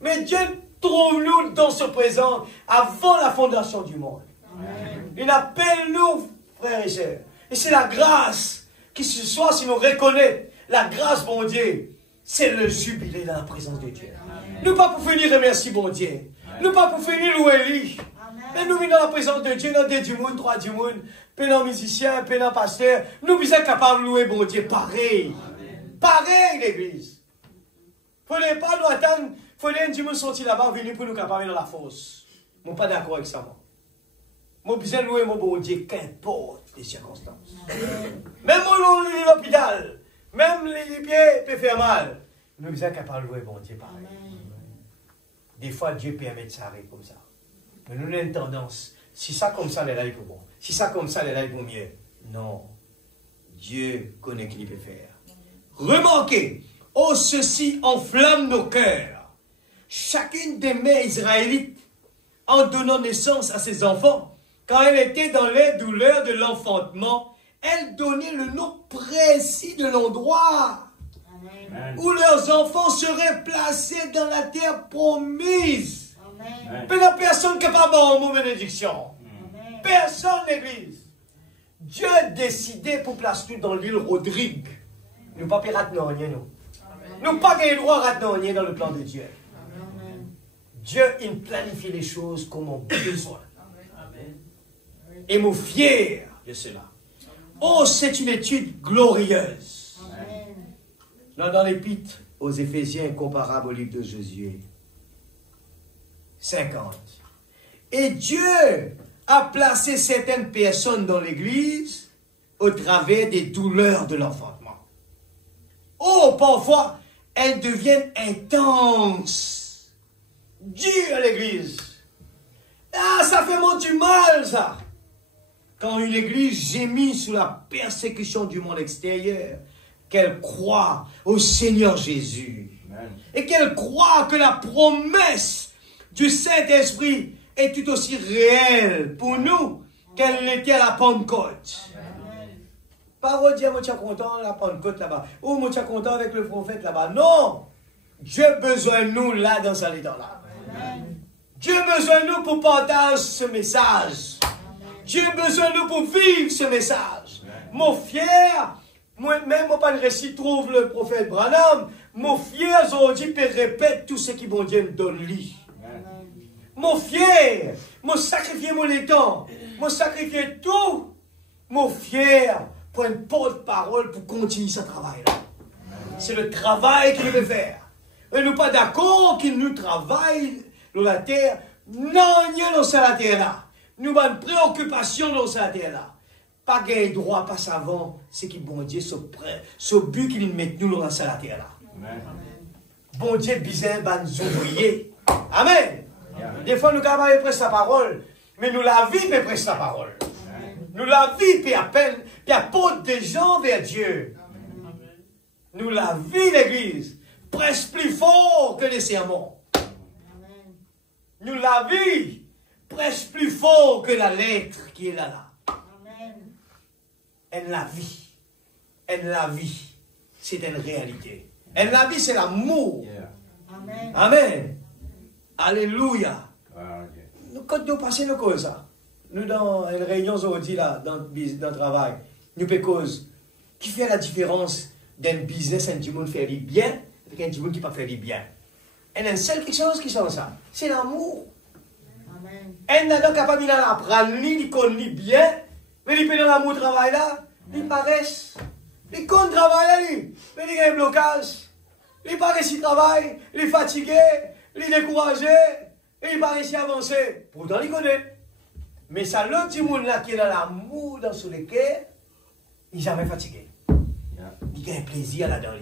Mais Dieu trouve nous dans ce présent avant la fondation du monde. Amen. Il appelle nous, frères et sœurs. Et c'est la grâce qui ce soir, si nous reconnaissons la grâce, bon Dieu, c'est le jubilé dans la présence de Dieu. Amen. Nous pas pour venir remercier bon Dieu. Amen. Nous pas pour finir louer lui. Amen. Mais nous venons dans la présence de Dieu, dans deux du monde, trois du monde, pénant musicien, pénant pasteur. Nous sommes capables de louer bon Dieu pareil. Pareil, l'église. Il ne faut pas nous attendre. Il faut que du monde sorti là-bas, venir pour nous capables dans la fosse. Je ne suis pas d'accord avec ça, moi. Moi, besoin de louer mon bon Dieu, qu'importe les circonstances. Même à l'hôpital, même les pieds peuvent faire mal. Nous sommes capables de louer bon Dieu pareil. Des fois, Dieu permet de s'arrêter comme ça. Mais nous avons une tendance, si ça comme ça, les là, il faut bon. Si ça comme ça, les là, il faut mieux. Non. Dieu connaît ce qu'il peut faire. Remarquez, oh, ceci enflamme nos cœurs. Chacune des mères israélites, en donnant naissance à ses enfants, quand elle était dans les douleurs de l'enfantement, elle donnait le nom précis de l'endroit où leurs enfants seraient placés dans la terre promise. Mais la personne qui n'est pas bon mot bénédiction. Amen. Personne l'église. Dieu a décidé pour placer tout dans l'île Rodrigue. Nous ne pouvons pas rater rien, nous. Nous ne pouvons pas le droit à rater rien dans le plan de Dieu. Amen. Dieu, il planifie les choses comme on a besoin. Et nous fiers de cela. Oh, c'est une étude glorieuse. Dans l'épître aux Éphésiens, comparable au livre de Josué 50. Et Dieu a placé certaines personnes dans l'église au travers des douleurs de l'enfantement. Oh, parfois, elles deviennent intenses. Dieu à l'église. Ah, ça fait mon du mal, ça. Quand une église gémit sous la persécution du monde extérieur, qu'elle croit au Seigneur Jésus. Amen. Et qu'elle croit que la promesse du Saint-Esprit est tout aussi réelle pour nous qu'elle l'était à la Pentecôte. Pas redire, moi, tu es content à la Pentecôte là-bas. Ou moi, tu es content avec le prophète là-bas. Non! Dieu a besoin de nous là dans cet état-là. Dieu a besoin de nous pour partager ce message. Dieu a besoin de nous pour vivre ce message. Mon fier, moi-même, moi, pas le récit, trouve le prophète Branham. Mon fier, aujourd'hui, peut répéter tout ce qui bon Dieu me donne lui. Mon fier, moi sacrifier mon temps, moi sacrifier tout. Mon fier, pour une porte-parole pour continuer ce travail-là. C'est le travail qu'il veut faire. Et nous pas d'accord qu'il nous travaille dans la terre. Non, il y a dans la terre-là. Nous avons une préoccupation dans cette terre-là. Pas gagner droit, pas savant, c'est que bon Dieu, ce but qu'il met nous dans cette terre-là. Bon Dieu, bizarre, nous ouvriers. Amen. Des fois, nous avons presque la parole, mais nous la vie peut presque la parole. Nous la vie peut à peine, puis apporte des gens vers Dieu. Nous la vie, l'église, presque plus fort que les sermons. Nous la vie, presque plus fort que la lettre qui est là. Elle la vit. Elle la vit. C'est une réalité. Elle la vit, c'est l'amour. Amen. Amen. Alléluia. Quand nous passons nos causes, nous dans une réunion aujourd'hui, là, dans le travail, nous faisons cause. Qui fait la différence d'un business, un du monde fait du bien, avec un du monde qui ne pas faire du bien? Et une seule chose qui sont ça, c'est l'amour. Elle n'a pas capable d'apprendre, ni connaît bien, mais il peut dans l'amour travail là, il paraissent. Il compte travail là, mais il y a un blocage. Il paraît s'il travaille, il est fatigué, il est découragé, et il paraît s'y avancer. Pourtant, il connaît. Mais ça, l'autre du monde là qui est dans l'amour dans son cœur, il n'est jamais fatigué. Il a un plaisir là-dedans.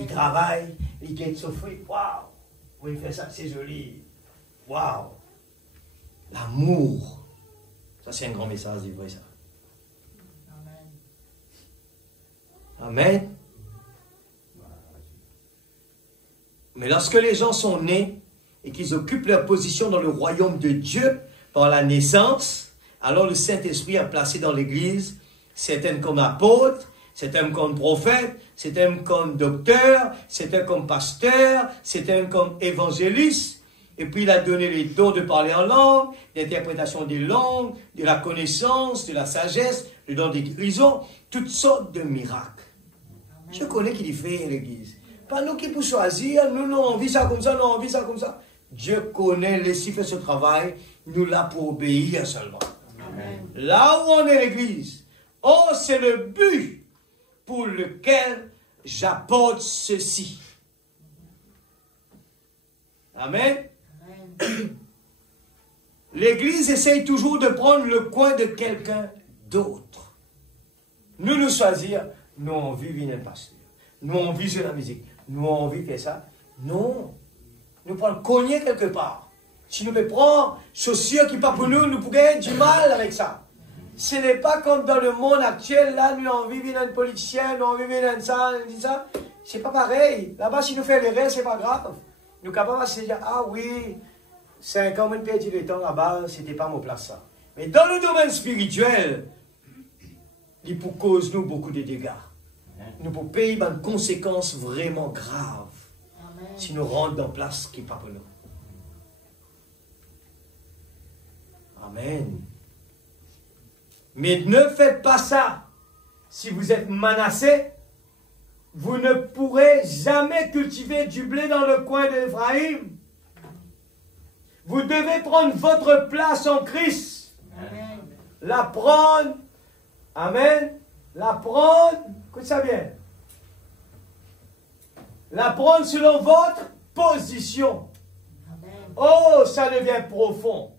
Il travaille, il gagne son fruit. Waouh! Oui, il fait ça, c'est joli. Waouh! L'amour. Ça, c'est un grand message, c'est vrai ça. Amen. Mais lorsque les gens sont nés et qu'ils occupent leur position dans le royaume de Dieu par la naissance, alors le Saint-Esprit a placé dans l'Église certains comme apôtres, certains comme prophètes, certains comme docteurs, certains comme pasteurs, certains comme évangélistes. Et puis il a donné les dons de parler en langue, l'interprétation des langues, de la connaissance, de la sagesse, le don des guérisons, toutes sortes de miracles. Je connais qui les fait l'Église. Pas nous qui pour choisir, nous avons envie ça comme ça, nous avons envie ça comme ça. Dieu connaît, laisse fait ce travail, nous là pour obéir seulement. Amen. Là où on est l'église, oh, c'est le but pour lequel j'apporte ceci. Amen. Amen. L'église essaye toujours de prendre le coin de quelqu'un d'autre. Nous choisir, nous on vit venir le pasteur, nous on vit sur la musique, nous on vit faire ça. Non, nous prenons cogner quelque part. Si nous prenons chaussures qui pas pour nous, nous pourrions du mal avec ça. Ce n'est pas comme dans le monde actuel, là, nous on vit venir un politicien, nous on vit venir ça, ça. C'est pas pareil. Là-bas, si nous faisons l'erreur, c'est pas grave. Nous sommes capables de se dire, ah oui, 5 ans, on perdu le temps là-bas, c'était pas mon place ça. Mais dans le domaine spirituel, il peut cause nous beaucoup de dégâts. Nous pouvons payer des conséquences vraiment graves Amen. si nous rentrons dans place qui n'est pas pour nous. Amen. Mais ne faites pas ça. Si vous êtes menacé, vous ne pourrez jamais cultiver du blé dans le coin d'Éphraïm. Vous devez prendre votre place en Christ. Amen. La prendre. Amen. La prendre. Écoute ça bien. La prendre selon votre position. Amen. Oh, ça devient profond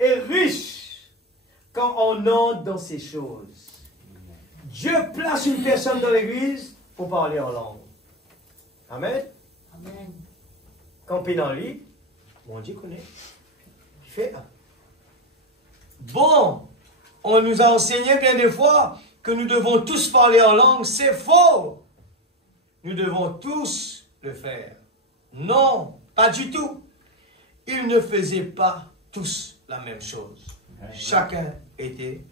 et riche quand on entre dans ces choses. Dieu place une personne dans l'église pour parler en langue. Amen. Amen. Quand on est dans le lit, mon Dieu connaît. Il fait. Bon, on nous a enseigné bien des fois que nous devons tous parler en langue. C'est faux. Nous devons tous le faire. Non, pas du tout. Ils ne faisaient pas tous la même chose. Chacun était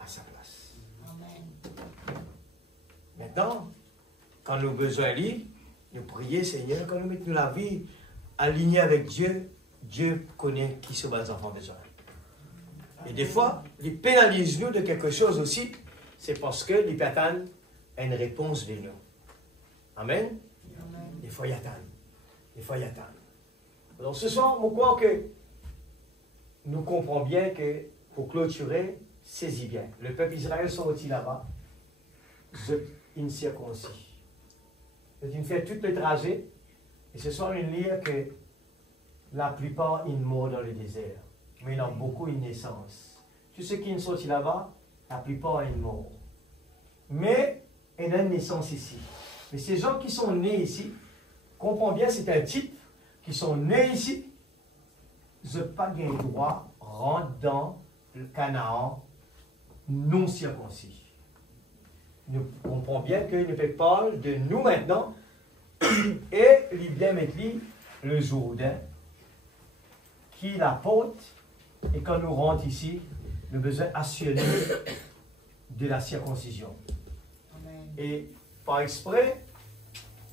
à sa place. Amen. Maintenant, quand nous avons besoin de lui, nous prions, Seigneur, quand nous mettons la vie alignée avec Dieu, Dieu connaît qui sont les enfants besoin. Et des fois, il pénalise nous de quelque chose aussi, c'est parce que les attendent une réponse de nous. Amen. Amen. Des fois, il attend. Des fois, il attend. Alors ce soir, je crois que nous comprenons bien que pour clôturer, saisis bien. Le peuple Israël sont aussi là-bas. Ils circoncis. Ils fait tout le trajet. Et ce soir, il lit que la plupart, ils meurent dans le désert. Mais il y en a beaucoup une naissance. Tous ceux qui sont là-bas, la plupart, ils meurent. Mais il y a une naissance ici. Mais ces gens qui sont nés ici, comprends bien, c'est un type qui sont nés ici, ils n'ont pas le droit de rentrer dans le Canaan non circoncis. Nous comprenons bien qu'il ne peut pas de nous maintenant et il vient mettre le Jourdain qui la porte et quand nous rentrons ici, nous avons besoin d'assurer de la circoncision. Amen. Et par exprès,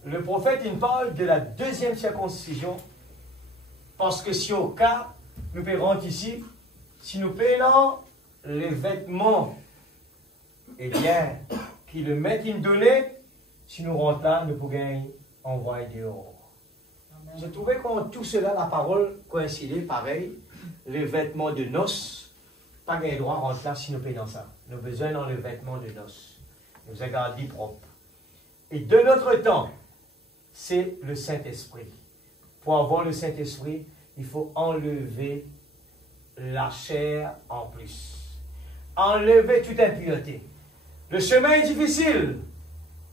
le prophète il parle de la deuxième circoncision parce que si au cas, nous pouvons rentrer ici, si nous payons les vêtements, eh bien, qui le mettent in donné, si nous rentrons là, nous pouvons envoyer dehors. Amen. Je trouvais qu'en tout cela, la parole coïncidait pareil. Les vêtements de noces, pas de droit à rentrer là si nous payons dans ça. Nous avons besoin dans les vêtements de noces. Nous avons gardé propre. Et de notre temps, c'est le Saint-Esprit. Pour avoir le Saint-Esprit, il faut enlever la chair en plus. Enlever toute impureté. Le chemin est difficile,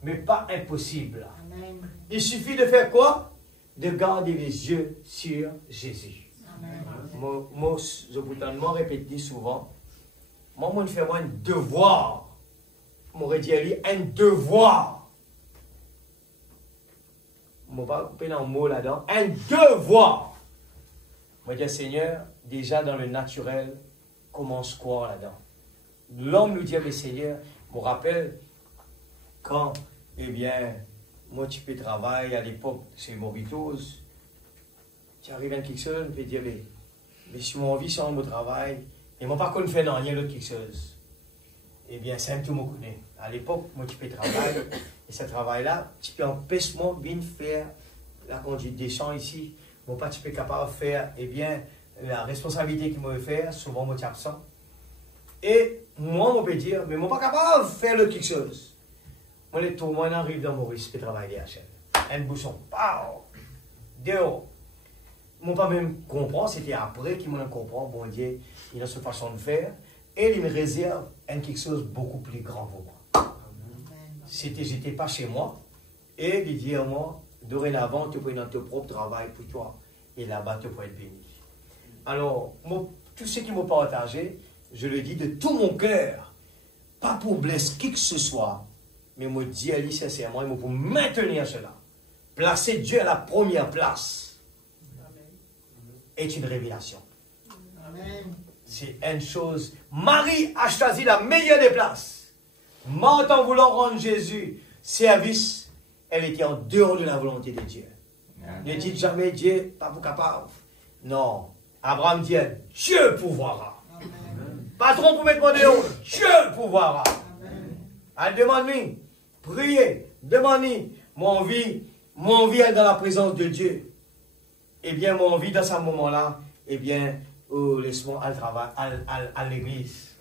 mais pas impossible. Amen. Il suffit de faire quoi? De garder les yeux sur Jésus. Amen. Moi, je vous donne, moi, répéter souvent, moi, je fais un devoir. M'aurait dit à lui, un devoir. Je ne vais pas couper dans le mot là-dedans. Un devoir. Je dis, Seigneur, déjà dans le naturel, commence quoi là-dedans? L'homme nous dit, mais Seigneur, je me rappelle quand, eh bien, moi, tu peux travailler à l'époque chez Moritos, tu arrives à quelque chose, tu peux dire, mais si mon envie sans mon travail, et moi, par contre, je fais rien d'autre quelque chose. Eh bien, c'est un tout me connaît. À l'époque, moi, tu peux travailler, et ce travail-là, tu peux empêcher moi de faire la conduite des champs ici, mon pas capable de faire, eh bien, la responsabilité qu'il m'a fait, souvent, moi, je suis absent. Et moi, on peut dire, mais je ne suis pas capable de faire quelque chose. Moi, les tourments arrivent dans Maurice, je travaille à la chaîne. Un bouchon, pow, dehors. Moi, pas même comprendre, c'était après qu'il m'a compris, bon Dieu, il a sa façon de faire, et il me réserve quelque chose de beaucoup plus grand pour moi. J'étais pas chez moi, et il dit à moi, dorénavant, tu peux être dans ton propre travail pour toi, et là-bas, tu peux être béni. Alors, moi, tout ce qui m'a partagé, je le dis de tout mon cœur, pas pour blesser qui que ce soit, mais moi, dis à lui sincèrement, il pour maintenir cela. Placer Dieu à la première place est une révélation. C'est une chose. Marie a choisi la meilleure des places. Marthe, en voulant rendre Jésus service, elle était en dehors de la volonté de Dieu. Ne dites jamais Dieu, pas vous capable. Non. Abraham dit, Dieu pouvoira. Patron pour mettre mon dehors, Dieu pouvoira. Elle demande-moi, priez, demande-moi, mon vie est dans la présence de Dieu. Eh bien, mon vie dans ce moment-là, eh bien, laisse-moi aller travailler à l'église.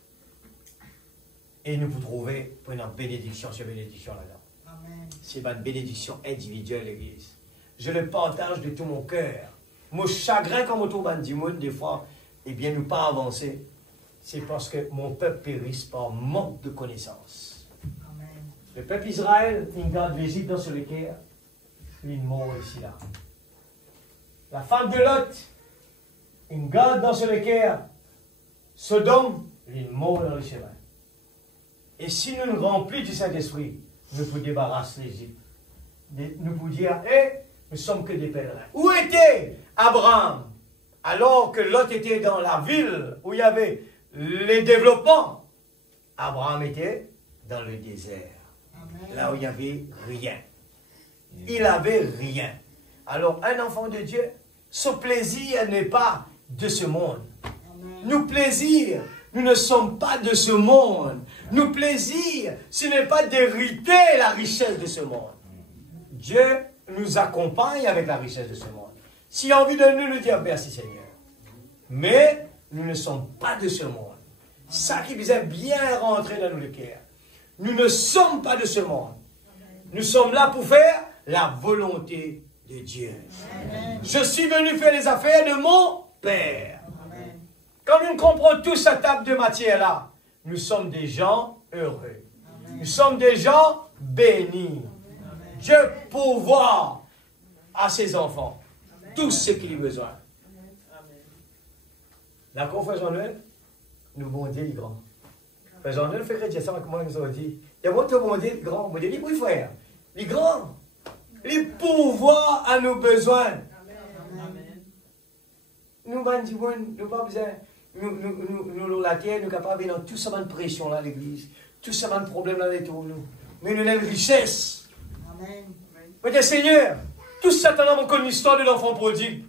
Et nous vous trouvez pour une bénédiction sur bénédiction là-dedans. C'est une bénédiction individuelle l'église. Je le partage de tout mon cœur. Mon chagrin quand on trouve du monde, des fois, eh bien, nous pas avancer. C'est parce que mon peuple périsse par manque de connaissances. Le peuple Israël, il garde l'Égypte dans ce cœur, il mort ici là. La femme de Lot, il garde dans ce cœur, Sodome, il mort dans le chemin. Et si nous nous remplissons du Saint-Esprit, nous pouvons débarrasser l'Égypte. Nous pouvons dire, nous sommes que des pèlerins. Où était Abraham? Alors que Lot était dans la ville où il y avait les développements, Abraham était dans le désert. Amen. Là où il n'y avait rien. Il n'avait rien. Alors, un enfant de Dieu, son plaisir n'est pas de ce monde. Nos plaisirs, nous ne sommes pas de ce monde. Nos plaisirs, ce n'est pas d'hériter la richesse de ce monde. Dieu nous accompagne avec la richesse de ce monde. S'il a envie de nous dire merci Seigneur. Mais nous ne sommes pas de ce monde. Ça qui faisait bien rentrer dans nos cœurs. Nous ne sommes pas de ce monde. Nous sommes là pour faire la volonté de Dieu. Amen. Je suis venu faire les affaires de mon Père. Amen. Quand nous comprenons tous cette table de matière-là, nous sommes des gens heureux. Amen. Nous sommes des gens bénis. Amen. Dieu pourvoit à ses enfants tout ce qu'il a besoin. D'accord, frère Jean-Noël? Nous bon Dieu, les grands. Frère Jean-Noël fait chrétien, ça, comment nous ont dit? Il y a votre bon Dieu, les grands. Bon Dieu, les oui, frère. Les grands. Les pouvoirs à nos besoins. Amen. Nous, nous pas besoin. Nous, la terre, nous sommes capables dans tout ça de pression là, l'église. Tout ça de problème là, les tours, nous. Mais nous avons une richesse. Amen. Mais Seigneur, tout ça, tu as encore une histoire de l'enfant prodigue.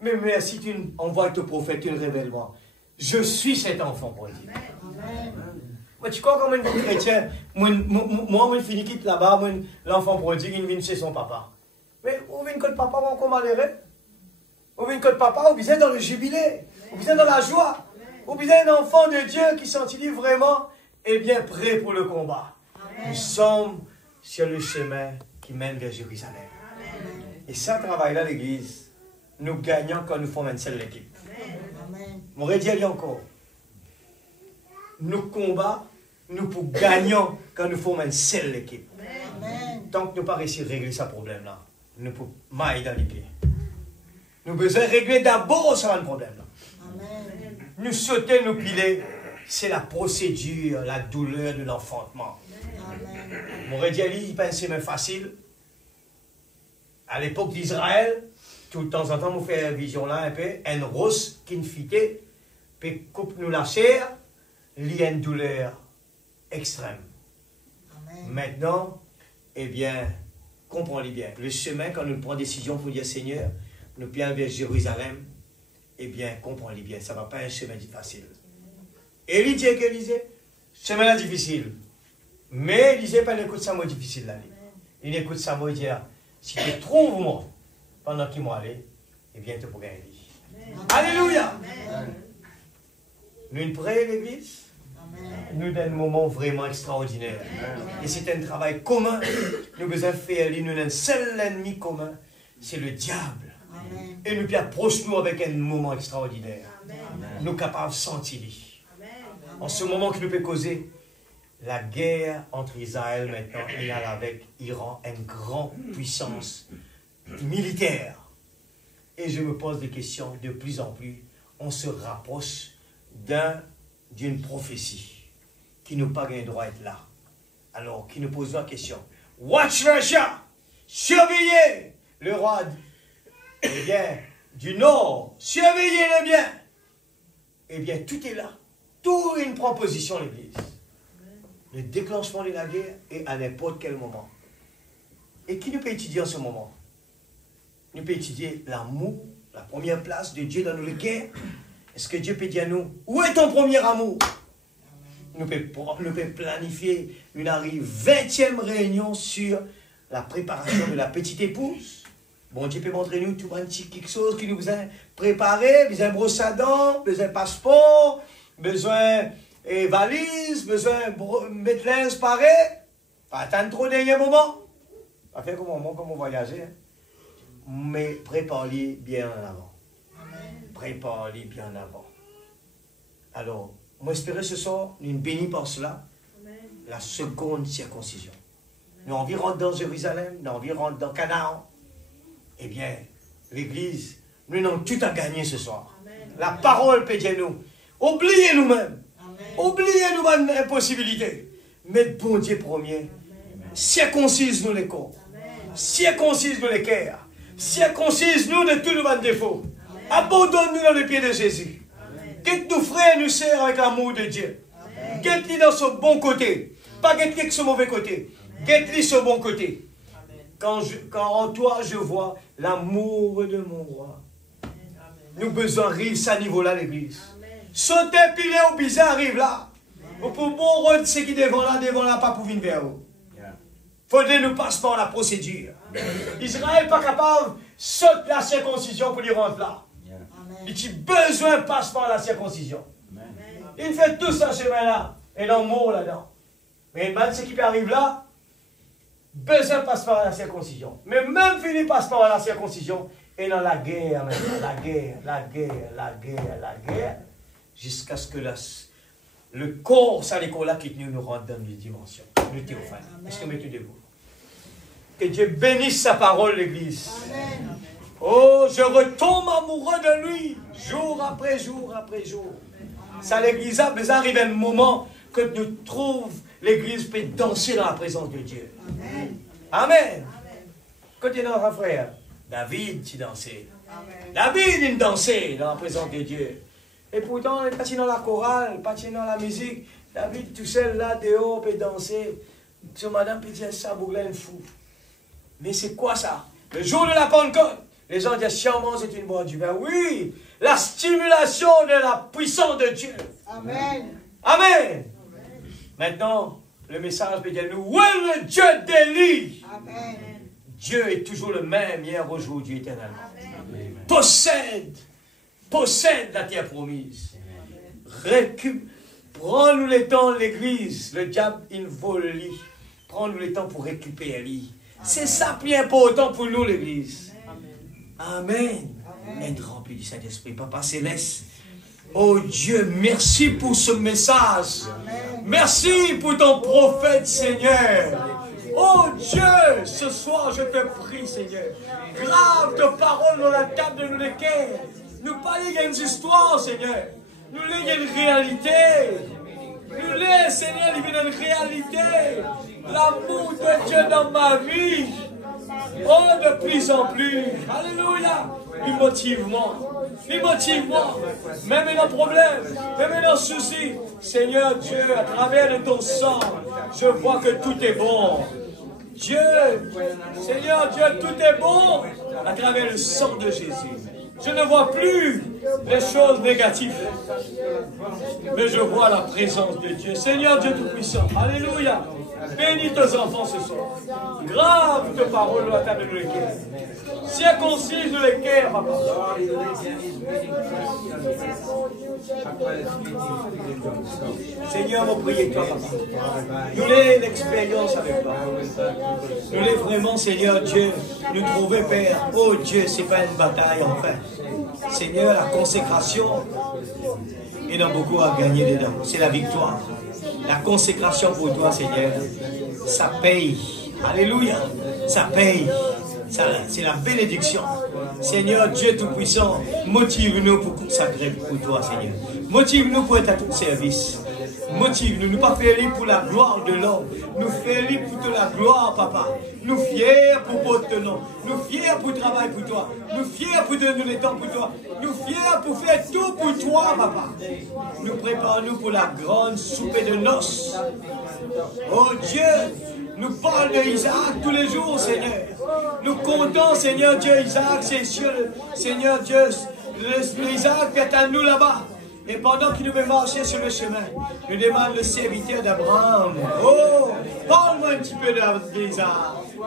Mais merci, tu envoies ton prophète, tu le révèles moi. Je suis cet enfant prodigue. Amen. Moi, tu crois comme un chrétien, moi, je finis quitte là-bas, l'enfant prodigue, il vient chez son papa. Mais où vient que papa, mon comment malheureux? Où vient que papa, où vient dans le jubilé, où vient dans la joie, où vient un enfant de Dieu qui sentit vraiment, et bien prêt pour le combat. Amen. Nous sommes sur le chemin qui mène vers Jérusalem. Amen. Et ça, travail-là, l'église, nous gagnons quand nous formons une seule équipe. On aurait dit encore. Nous combattons, nous pour gagnons quand nous formons une seule équipe. Amen. Tant que nous pas réussi à régler ce problème-là, nous pouvons mailler dans les pieds. Nous avons besoin de régler d'abord ce problème-là. Nous sauter, nous piler, c'est la procédure, la douleur de l'enfantement. On aurait dit, il pensait même facile. À l'époque d'Israël, tout de temps en temps, on fait une vision là un peu, un rose qui ne fitait, puis coupe nous la chair, il y a une douleur extrême. Amen. Maintenant, eh bien, comprenez bien, le chemin, quand nous prenons décision pour dire Seigneur, nous pions vers Jérusalem, eh bien, comprenez bien, ça ne va pas être un chemin facile. Et il dit que disait, chemin là difficile. Mais il disait pas écoute ça moi difficile là. Il écoute ça moi dire, si tu trouves moi, pendant qu'il m'a allé, et bientôt pour gagner. Alléluia! Nous prions l'Église. Nous avons un moment vraiment extraordinaire. Et c'est un travail commun. Nous avons besoin de faire, nous avons un seul ennemi commun, c'est le diable. Et nous approchons avec un moment extraordinaire. Nous sommes capables de sentir. En ce moment que nous pouvons causer, la guerre entre Israël maintenant et avec Iran, une grande puissance militaire. Et je me pose des questions de plus en plus. On se rapproche d'une prophétie qui n'a pas le droit d'être là. Alors, qui nous pose la question. Watch Russia! Surveillez le roi du Nord. Surveillez-le bien. Eh bien, tout est là. Tout une proposition, l'Église. Le déclenchement de la guerre est à n'importe quel moment. Et qui nous peut étudier en ce moment? Nous peut étudier l'amour, la première place de Dieu dans nos guerres. Est-ce que Dieu peut dire à nous, où est ton premier amour? Nous pouvons planifier une 20e réunion sur la préparation de la petite épouse. Bon, Dieu peut montrer nous tout un petit quelque chose qui nous a préparé, besoin de brosse à dents, besoin de passeport, besoin de valise, besoin de mettre linge pareil. Pas attendre trop dernier moment. Pas faire comme on voyager. Hein. Mais prépare-les bien en avant. Prépare-les bien en avant. Alors, moi j'espère ce soir, nous bénis par cela, la seconde circoncision. Nous environ dans Jérusalem, nous environ dans Canaan. Eh bien, l'Église, nous avons tout à gagner ce soir. La parole peut dire nous. Oubliez nous-mêmes. Oubliez nous-mêmes l'impossibilité. Mettez bon Dieu premier. Circoncise-nous les corps. Circoncise-nous les cœurs. Circoncise-nous de tous nos défauts. Abandonne-nous dans les pieds de Jésus. Qu'est-ce que nos frères nous servent avec l'amour de Dieu. Qu'est-ce dans ce bon côté. Pas qu'est-ce ce mauvais côté. Qu'est-ce ce bon côté. Quand en toi je vois l'amour de mon roi. Nous besoin arrive à ce niveau-là, l'Église. Sauter pilé au bizarre arrive là. Pour bon rôle, ce qui devant là, pas pour venir vers vous. Faudrait nous passer par la procédure. Israël n'est pas capable de sauter la circoncision pour y rentrer là. Il a besoin de passer par la circoncision. Il fait tout ça chemin-là. Et l'amour là-dedans. Mais même ce qui arrive là, besoin passe par la circoncision. Mais même fini passe par la circoncision. Et dans la guerre, la guerre, jusqu'à ce que le corps, ça l'école-là qui nous rentre dans les dimensions. Le théophane. Est-ce que vous mettez debout? Que Dieu bénisse sa parole, l'Église. Oh, je retombe amoureux de lui, jour après jour après jour. Ça, l'Église, mais arrive un moment que nous trouvons l'Église peut danser dans la présence de Dieu. Amen. Côté notre frère, David, tu dansais. David, il dansait dans la présence de Dieu. Et pourtant, il n'est pas dans la chorale, pas dans la musique. David, tout seul là, dehors, peut danser. Ce madame peut dire ça, Bourlaine fou. Mais c'est quoi ça? Le jour de la Pentecôte, les gens disent sûrement c'est une bonne du ben oui, la stimulation de la puissance de Dieu. Amen. Amen. Maintenant, le message peut dire nous, où est le Dieu d'Élie? Amen. Dieu est toujours le même, hier, aujourd'hui, éternellement. Amen. Possède la terre promise. Prends-nous le temps, l'Église. Le diable, il vole lit. Prends-nous le temps pour récupérer lit. C'est ça plus important pour nous, l'Église. Amen. Être rempli du Saint-Esprit. Papa Céleste. Oh Dieu, merci pour ce message. Merci pour ton prophète, Seigneur. Oh Dieu, ce soir je te prie, Seigneur. Grave de paroles dans la table de nos cœurs. Nous parlons d'une histoire, Seigneur. Nous lisons une réalité. Nous lisons, Seigneur, il y a une réalité. L'amour de Dieu dans ma vie. Oh, de plus en plus. Alléluia. Il motive-moi. Même dans problème, même dans souci. Seigneur Dieu, à travers de ton sang, je vois que tout est bon. Dieu, Seigneur Dieu, tout est bon à travers le sang de Jésus. Je ne vois plus les choses négatives, mais je vois la présence de Dieu. Seigneur Dieu Tout-Puissant, alléluia. Bénis tes enfants ce soir. Grave tes paroles à table de l'équerre. Circoncise le cœur, papa. Seigneur, nous prions toi, papa. Nous avons l'expérience avec toi. Nous avons vraiment, Seigneur Dieu, nous trouver, Père. Oh Dieu, ce n'est pas une bataille, enfin. Seigneur, la consécration, il y en a beaucoup à gagner dedans. C'est la victoire. La consécration pour toi, Seigneur, ça paye. Alléluia. Ça paye. C'est la bénédiction. Seigneur Dieu Tout-Puissant, motive-nous pour consacrer pour toi, Seigneur. Motive-nous pour être à tout service. Motive-nous, nous pas faire libre pour la gloire de l'homme. Nous faire libre pour la gloire, papa. Nous fiers pour votre nom. Nous fiers pour travailler pour toi. Nous fiers pour donner le temps pour toi. Nous fiers pour faire tout pour toi, papa. Nous préparons-nous pour la grande soupe de noces. Oh Dieu, nous parlons de Isaac tous les jours, Seigneur. Nous comptons, Seigneur Dieu, Isaac, c'est sûr, Seigneur Dieu, Isaac est à nous là-bas. Et pendant qu'il devait marcher sur le chemin, nous demande le serviteur d'Abraham. Oh, parle-moi un petit peu d'Isaac.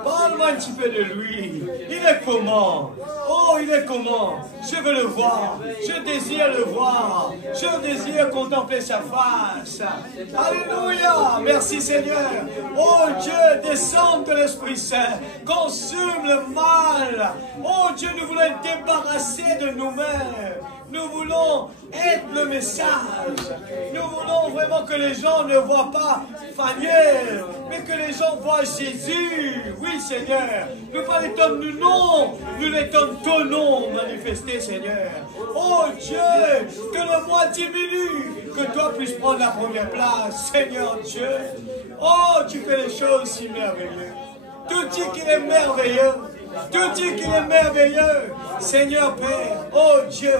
Parle-moi un petit peu de lui. Il est comment? Oh, il est comment? Je veux le voir. Je désire le voir. Je désire contempler sa face. Alléluia. Merci Seigneur. Oh Dieu, descends de l'Esprit Saint. Consume le mal. Oh Dieu, nous voulons être débarrassés de nous-mêmes. Nous voulons être le message. Nous voulons vraiment que les gens ne voient pas Faniel, mais que les gens voient Jésus. Oui, Seigneur. Nous pas les tonnes du nom, nous les tonnes ton nom manifesté, Seigneur. Oh Dieu, que le moi diminue, que toi puisses prendre la première place, Seigneur Dieu. Oh, tu fais les choses si merveilleuses. Tout dit qu'il est merveilleux. Tout dit qu'il est merveilleux. Seigneur Père, oh Dieu,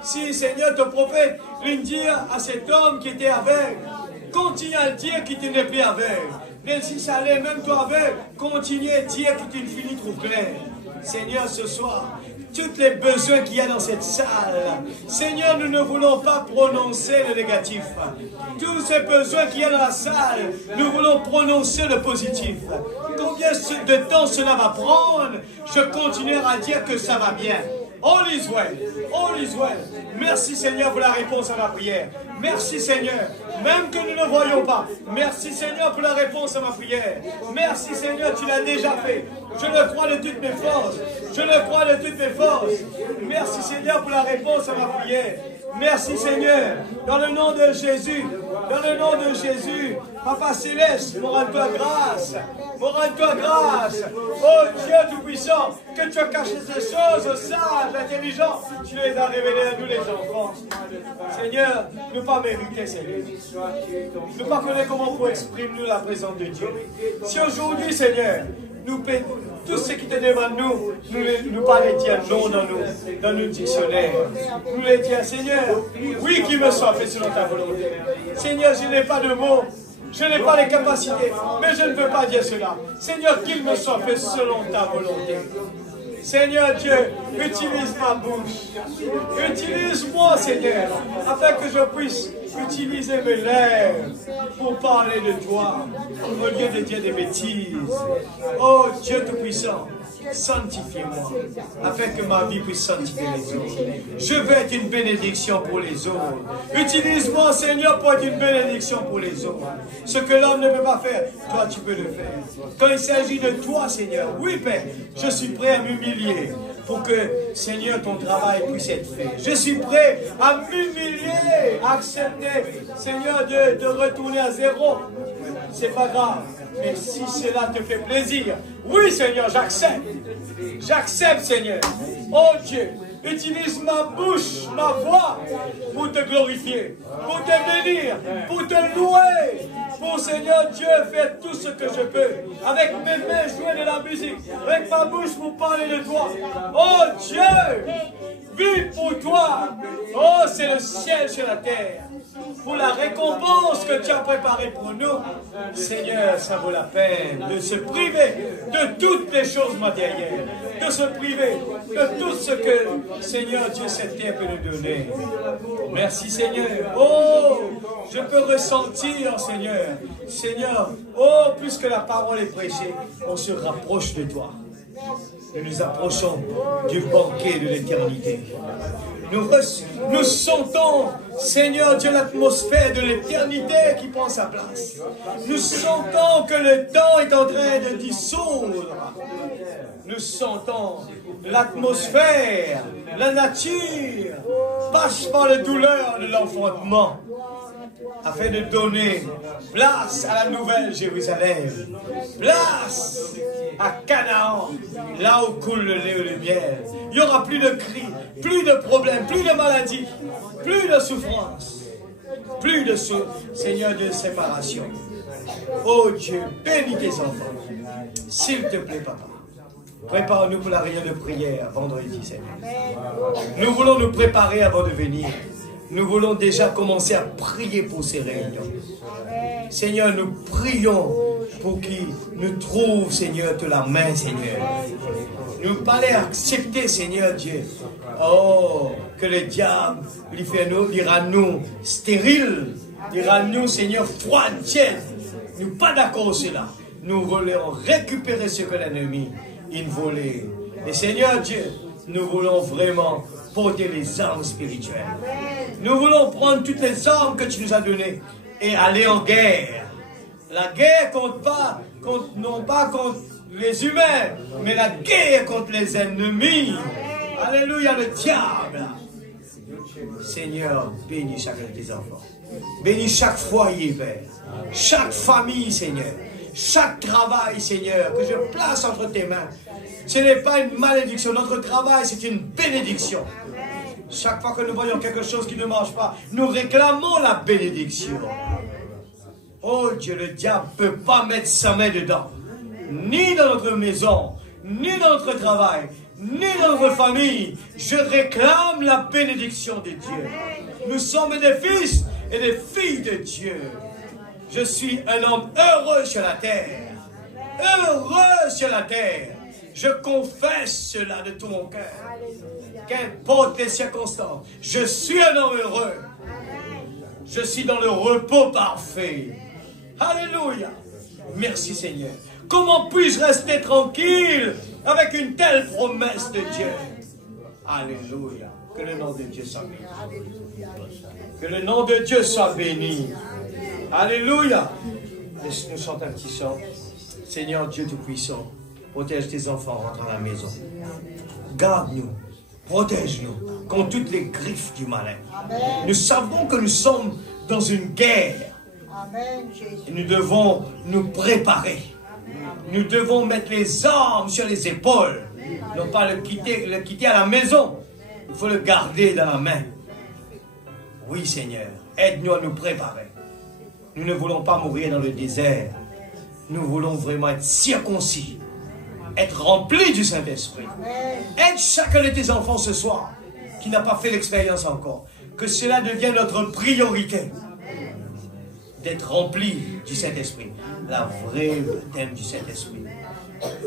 si Seigneur ton prophète lui dire à cet homme qui était aveugle, continue à dire qu'il n'était plus aveugle. Mais si ça allait, même toi aveugle, continue à dire que tu ne finis trop clair. Seigneur, ce soir, tous les besoins qu'il y a dans cette salle, Seigneur, nous ne voulons pas prononcer le négatif. Tous ces besoins qu'il y a dans la salle, nous voulons prononcer le positif. Combien de temps cela va prendre? Je continuerai à dire que ça va bien. All is well. All is well. Merci Seigneur pour la réponse à ma prière. Merci Seigneur, même que nous ne voyons pas. Merci Seigneur pour la réponse à ma prière. Merci Seigneur, tu l'as déjà fait. Je le crois de toutes mes forces. Je le crois de toutes mes forces. Merci Seigneur pour la réponse à ma prière. Merci Seigneur, dans le nom de Jésus, dans le nom de Jésus, Papa Céleste, rends-toi grâce, rends-toi grâce. Oh Dieu Tout-Puissant, que tu as caché ces choses aux sages, intelligents, tu les as révélées à nous les enfants. Seigneur, ne pas mériter, Seigneur. Ne pas connaître comment pour exprimer nous la présence de Dieu. Si aujourd'hui, Seigneur, nous payons tout ce qui te demande nous pas les dire non dans nos dictionnaires. Nous les dire, Seigneur, oui, qu'il me soit fait selon ta volonté. Seigneur, je n'ai pas de mots, je n'ai pas les capacités, mais je ne veux pas dire cela. Seigneur, qu'il me soit fait selon ta volonté. Seigneur Dieu, utilise ma bouche. Utilise-moi, Seigneur, afin que je puisse utiliser mes lèvres pour parler de toi, au lieu de dire des bêtises. Oh Dieu Tout-Puissant, sanctifie-moi, afin que ma vie puisse sanctifier les autres. Je veux être une bénédiction pour les autres. Utilise-moi, Seigneur, pour être une bénédiction pour les autres. Ce que l'homme ne peut pas faire, toi tu peux le faire. Quand il s'agit de toi, Seigneur, oui Père, je suis prêt à m'humilier pour que, Seigneur, ton travail puisse être fait. Je suis prêt à m'humilier, à accepter, Seigneur, de retourner à zéro. C'est pas grave. Mais si cela te fait plaisir, oui, Seigneur, j'accepte. J'accepte, Seigneur. Oh Dieu, utilise ma bouche, ma voix, pour te glorifier, pour te bénir, pour te louer. Pour, Seigneur Dieu, faire tout ce que je peux. Avec mes mains, jouer de la musique. Avec ma bouche, pour parler de toi. Oh Dieu, vive pour toi. Oh c'est le ciel sur la terre. Pour la récompense que tu as préparée pour nous, Seigneur, ça vaut la peine de se priver de toutes les choses matérielles, de se priver de tout ce que, Seigneur Dieu, cette terre peut nous donner. Merci, Seigneur. Oh, je peux ressentir, Seigneur. Seigneur, oh, plus que la parole est prêchée, on se rapproche de toi. Nous nous approchons du banquet de l'éternité. Nous sentons, Seigneur Dieu, l'atmosphère de l'éternité qui prend sa place. Nous sentons que le temps est en train de dissoudre. Nous sentons l'atmosphère, la nature passe par la douleur de l'enfantement afin de donner place à la nouvelle Jérusalem, place à Canaan, là où coule le lait et le miel. Il n'y aura plus de cris, plus de problèmes, plus de maladies, plus de souffrances, plus de Seigneur, de séparation. Oh Dieu, bénis tes enfants. S'il te plaît, Papa. Prépare-nous pour la réunion de prière vendredi, Seigneur. Nous voulons nous préparer avant de venir. Nous voulons déjà commencer à prier pour ces réunions. Seigneur, nous prions pour qu'il nous trouve, Seigneur, de la main, Seigneur. Nous parlons accepter, Seigneur Dieu. Oh, que le diable dira nous stériles, dira nous, Seigneur, froid, tiède. Nous pas d'accord sur cela. Nous voulons récupérer ce que l'ennemi a volé. Et Seigneur Dieu, nous voulons vraiment porter les armes spirituelles. Nous voulons prendre toutes les armes que tu nous as données et aller en guerre. La guerre non pas contre les humains, mais la guerre contre les ennemis. Alléluia, le diable. Seigneur, bénis chacun de tes enfants. Bénis chaque foyer, Père. Chaque famille, Seigneur. Chaque travail, Seigneur, que je place entre tes mains. Ce n'est pas une malédiction. Notre travail, c'est une bénédiction. Chaque fois que nous voyons quelque chose qui ne marche pas, nous réclamons la bénédiction. Oh Dieu, le diable ne peut pas mettre sa main dedans. Ni dans notre maison, ni dans notre travail, ni dans notre famille. Je réclame la bénédiction de Dieu. Nous sommes des fils et des filles de Dieu. Je suis un homme heureux sur la terre. Heureux sur la terre. Je confesse cela de tout mon cœur. Qu'importe les circonstances, je suis un homme heureux. Je suis dans le repos parfait. Alléluia. Merci Seigneur. Comment puis-je rester tranquille avec une telle promesse de Dieu? Alléluia. Que le nom de Dieu soit béni. Que le nom de Dieu soit béni. Alléluia. Laisse-nous chanter un petit chant. Seigneur Dieu Tout-Puissant, protège tes enfants, rentre à la maison. Garde-nous, protège-nous contre toutes les griffes du malin. Nous savons que nous sommes dans une guerre. Et nous devons nous préparer. Nous devons mettre les armes sur les épaules. Non pas le quitter à la maison. Il faut le garder dans la main. Oui Seigneur, aide-nous à nous préparer. Nous ne voulons pas mourir dans le désert. Nous voulons vraiment être circoncis. Être remplis du Saint-Esprit. Aide chacun de tes enfants ce soir qui n'a pas fait l'expérience encore. Que cela devienne notre priorité. D'être rempli du Saint-Esprit. La vraie baptême du Saint-Esprit.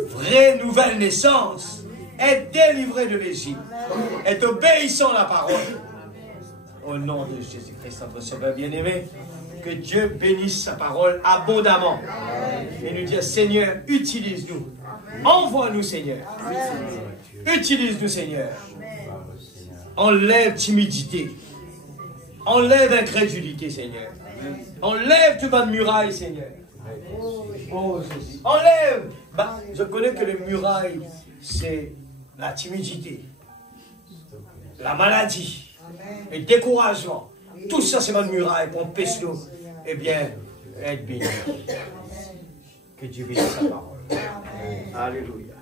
Vraie nouvelle naissance. Être délivré de l'Égypte. Être obéissant à la parole. Au nom de Jésus-Christ, notre Sauveur bien-aimé. Que Dieu bénisse sa parole abondamment. Et nous dire, Seigneur, utilise-nous. Envoie-nous, Seigneur. Utilise-nous, Seigneur. Enlève timidité. Enlève incrédulité, Seigneur. Enlève toute bonne muraille, Seigneur. Oh, Jésus. Enlève. Je connais que les murailles, c'est la timidité, la maladie, le découragement. Tout ça, c'est bonne muraille pour empêcher nous. Eh bien, être béni. Que Dieu bénisse sa parole. Alléluia.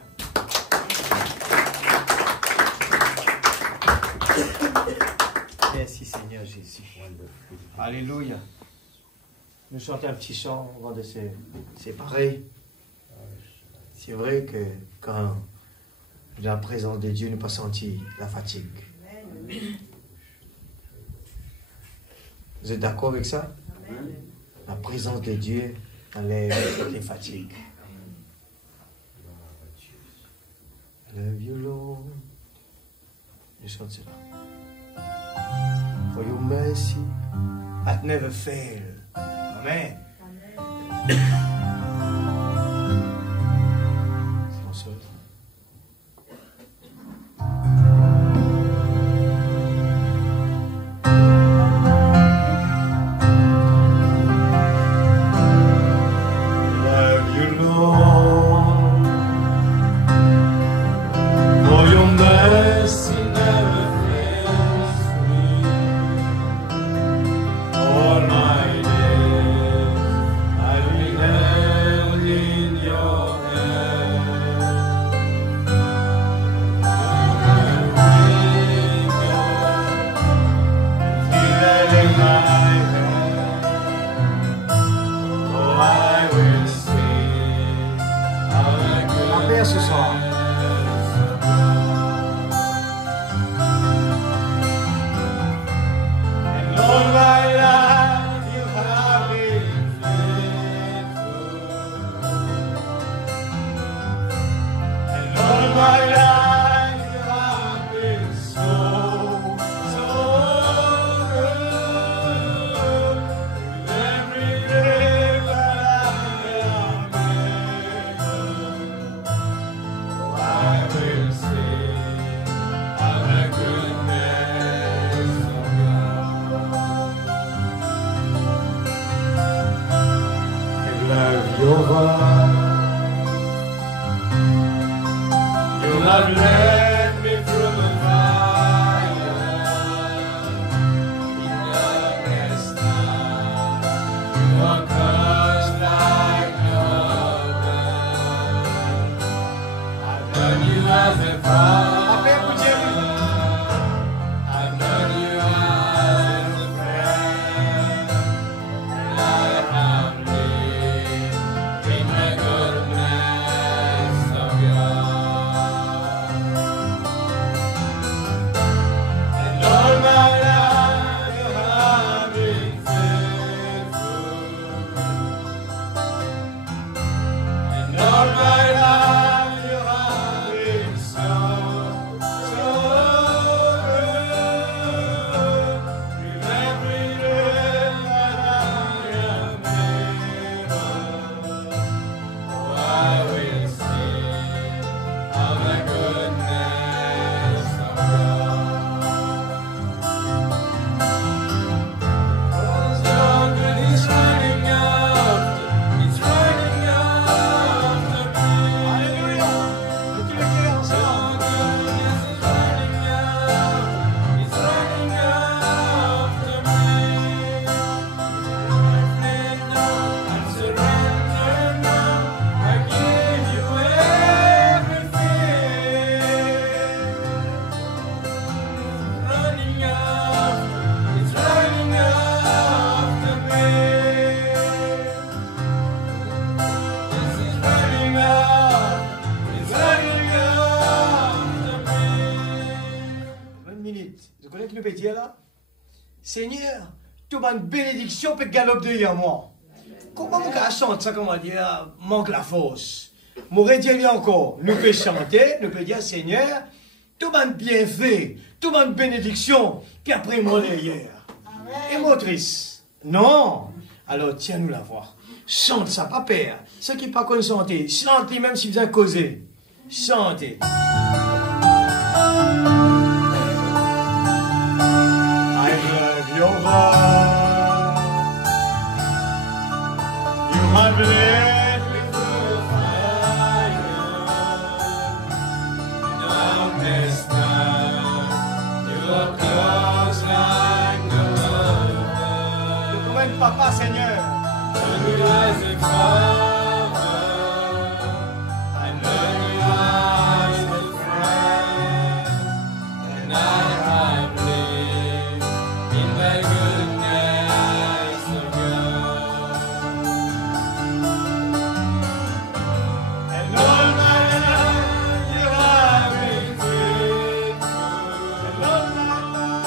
Merci Seigneur Jésus. Alléluia. Nous chantons un petit chant avant de se séparer. C'est vrai que quand dans la présence de Dieu, nous pas senti la fatigue. Vous êtes d'accord avec ça? La présence de Dieu enlève les fatigues. I love you, Lord. Je chante cela. For your mercy hath never failed. Amen. C'est mon seul. Seigneur, toute ma bénédiction peut galoper de moi. Comment on peut chanter ça, comment dire, manque la force. M'aurait dit encore, nous pouvons chanter, nous pouvons dire, Seigneur, tout ma bienfait, toute ma bénédiction, puis après moi hier. Et moi triste. Non. Alors tiens-nous la voix. Chante ça, pas peur. Ceux qui ne pas connaissent chanter, chantez même si vous avez causé. Chantez. Your love, you have led me through the fire, darkness time, you are close like no other. Tu connais Papa Seigneur. And you as a father, and then you as a friend, and I have lived in thy goodness of God. And all my life you have been faithful. And all my life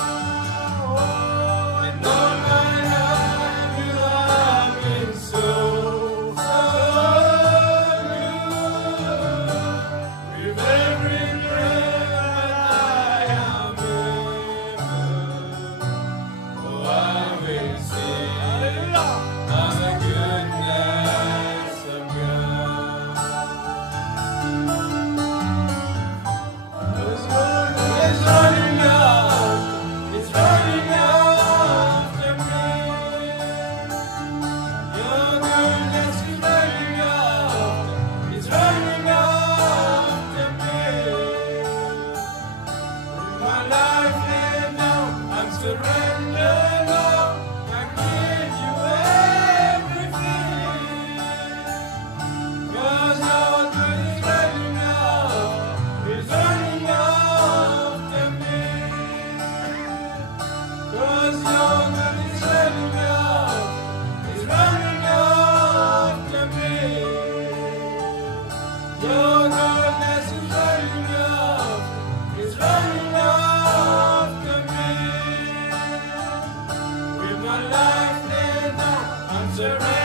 my life laid down. I'm surrendered.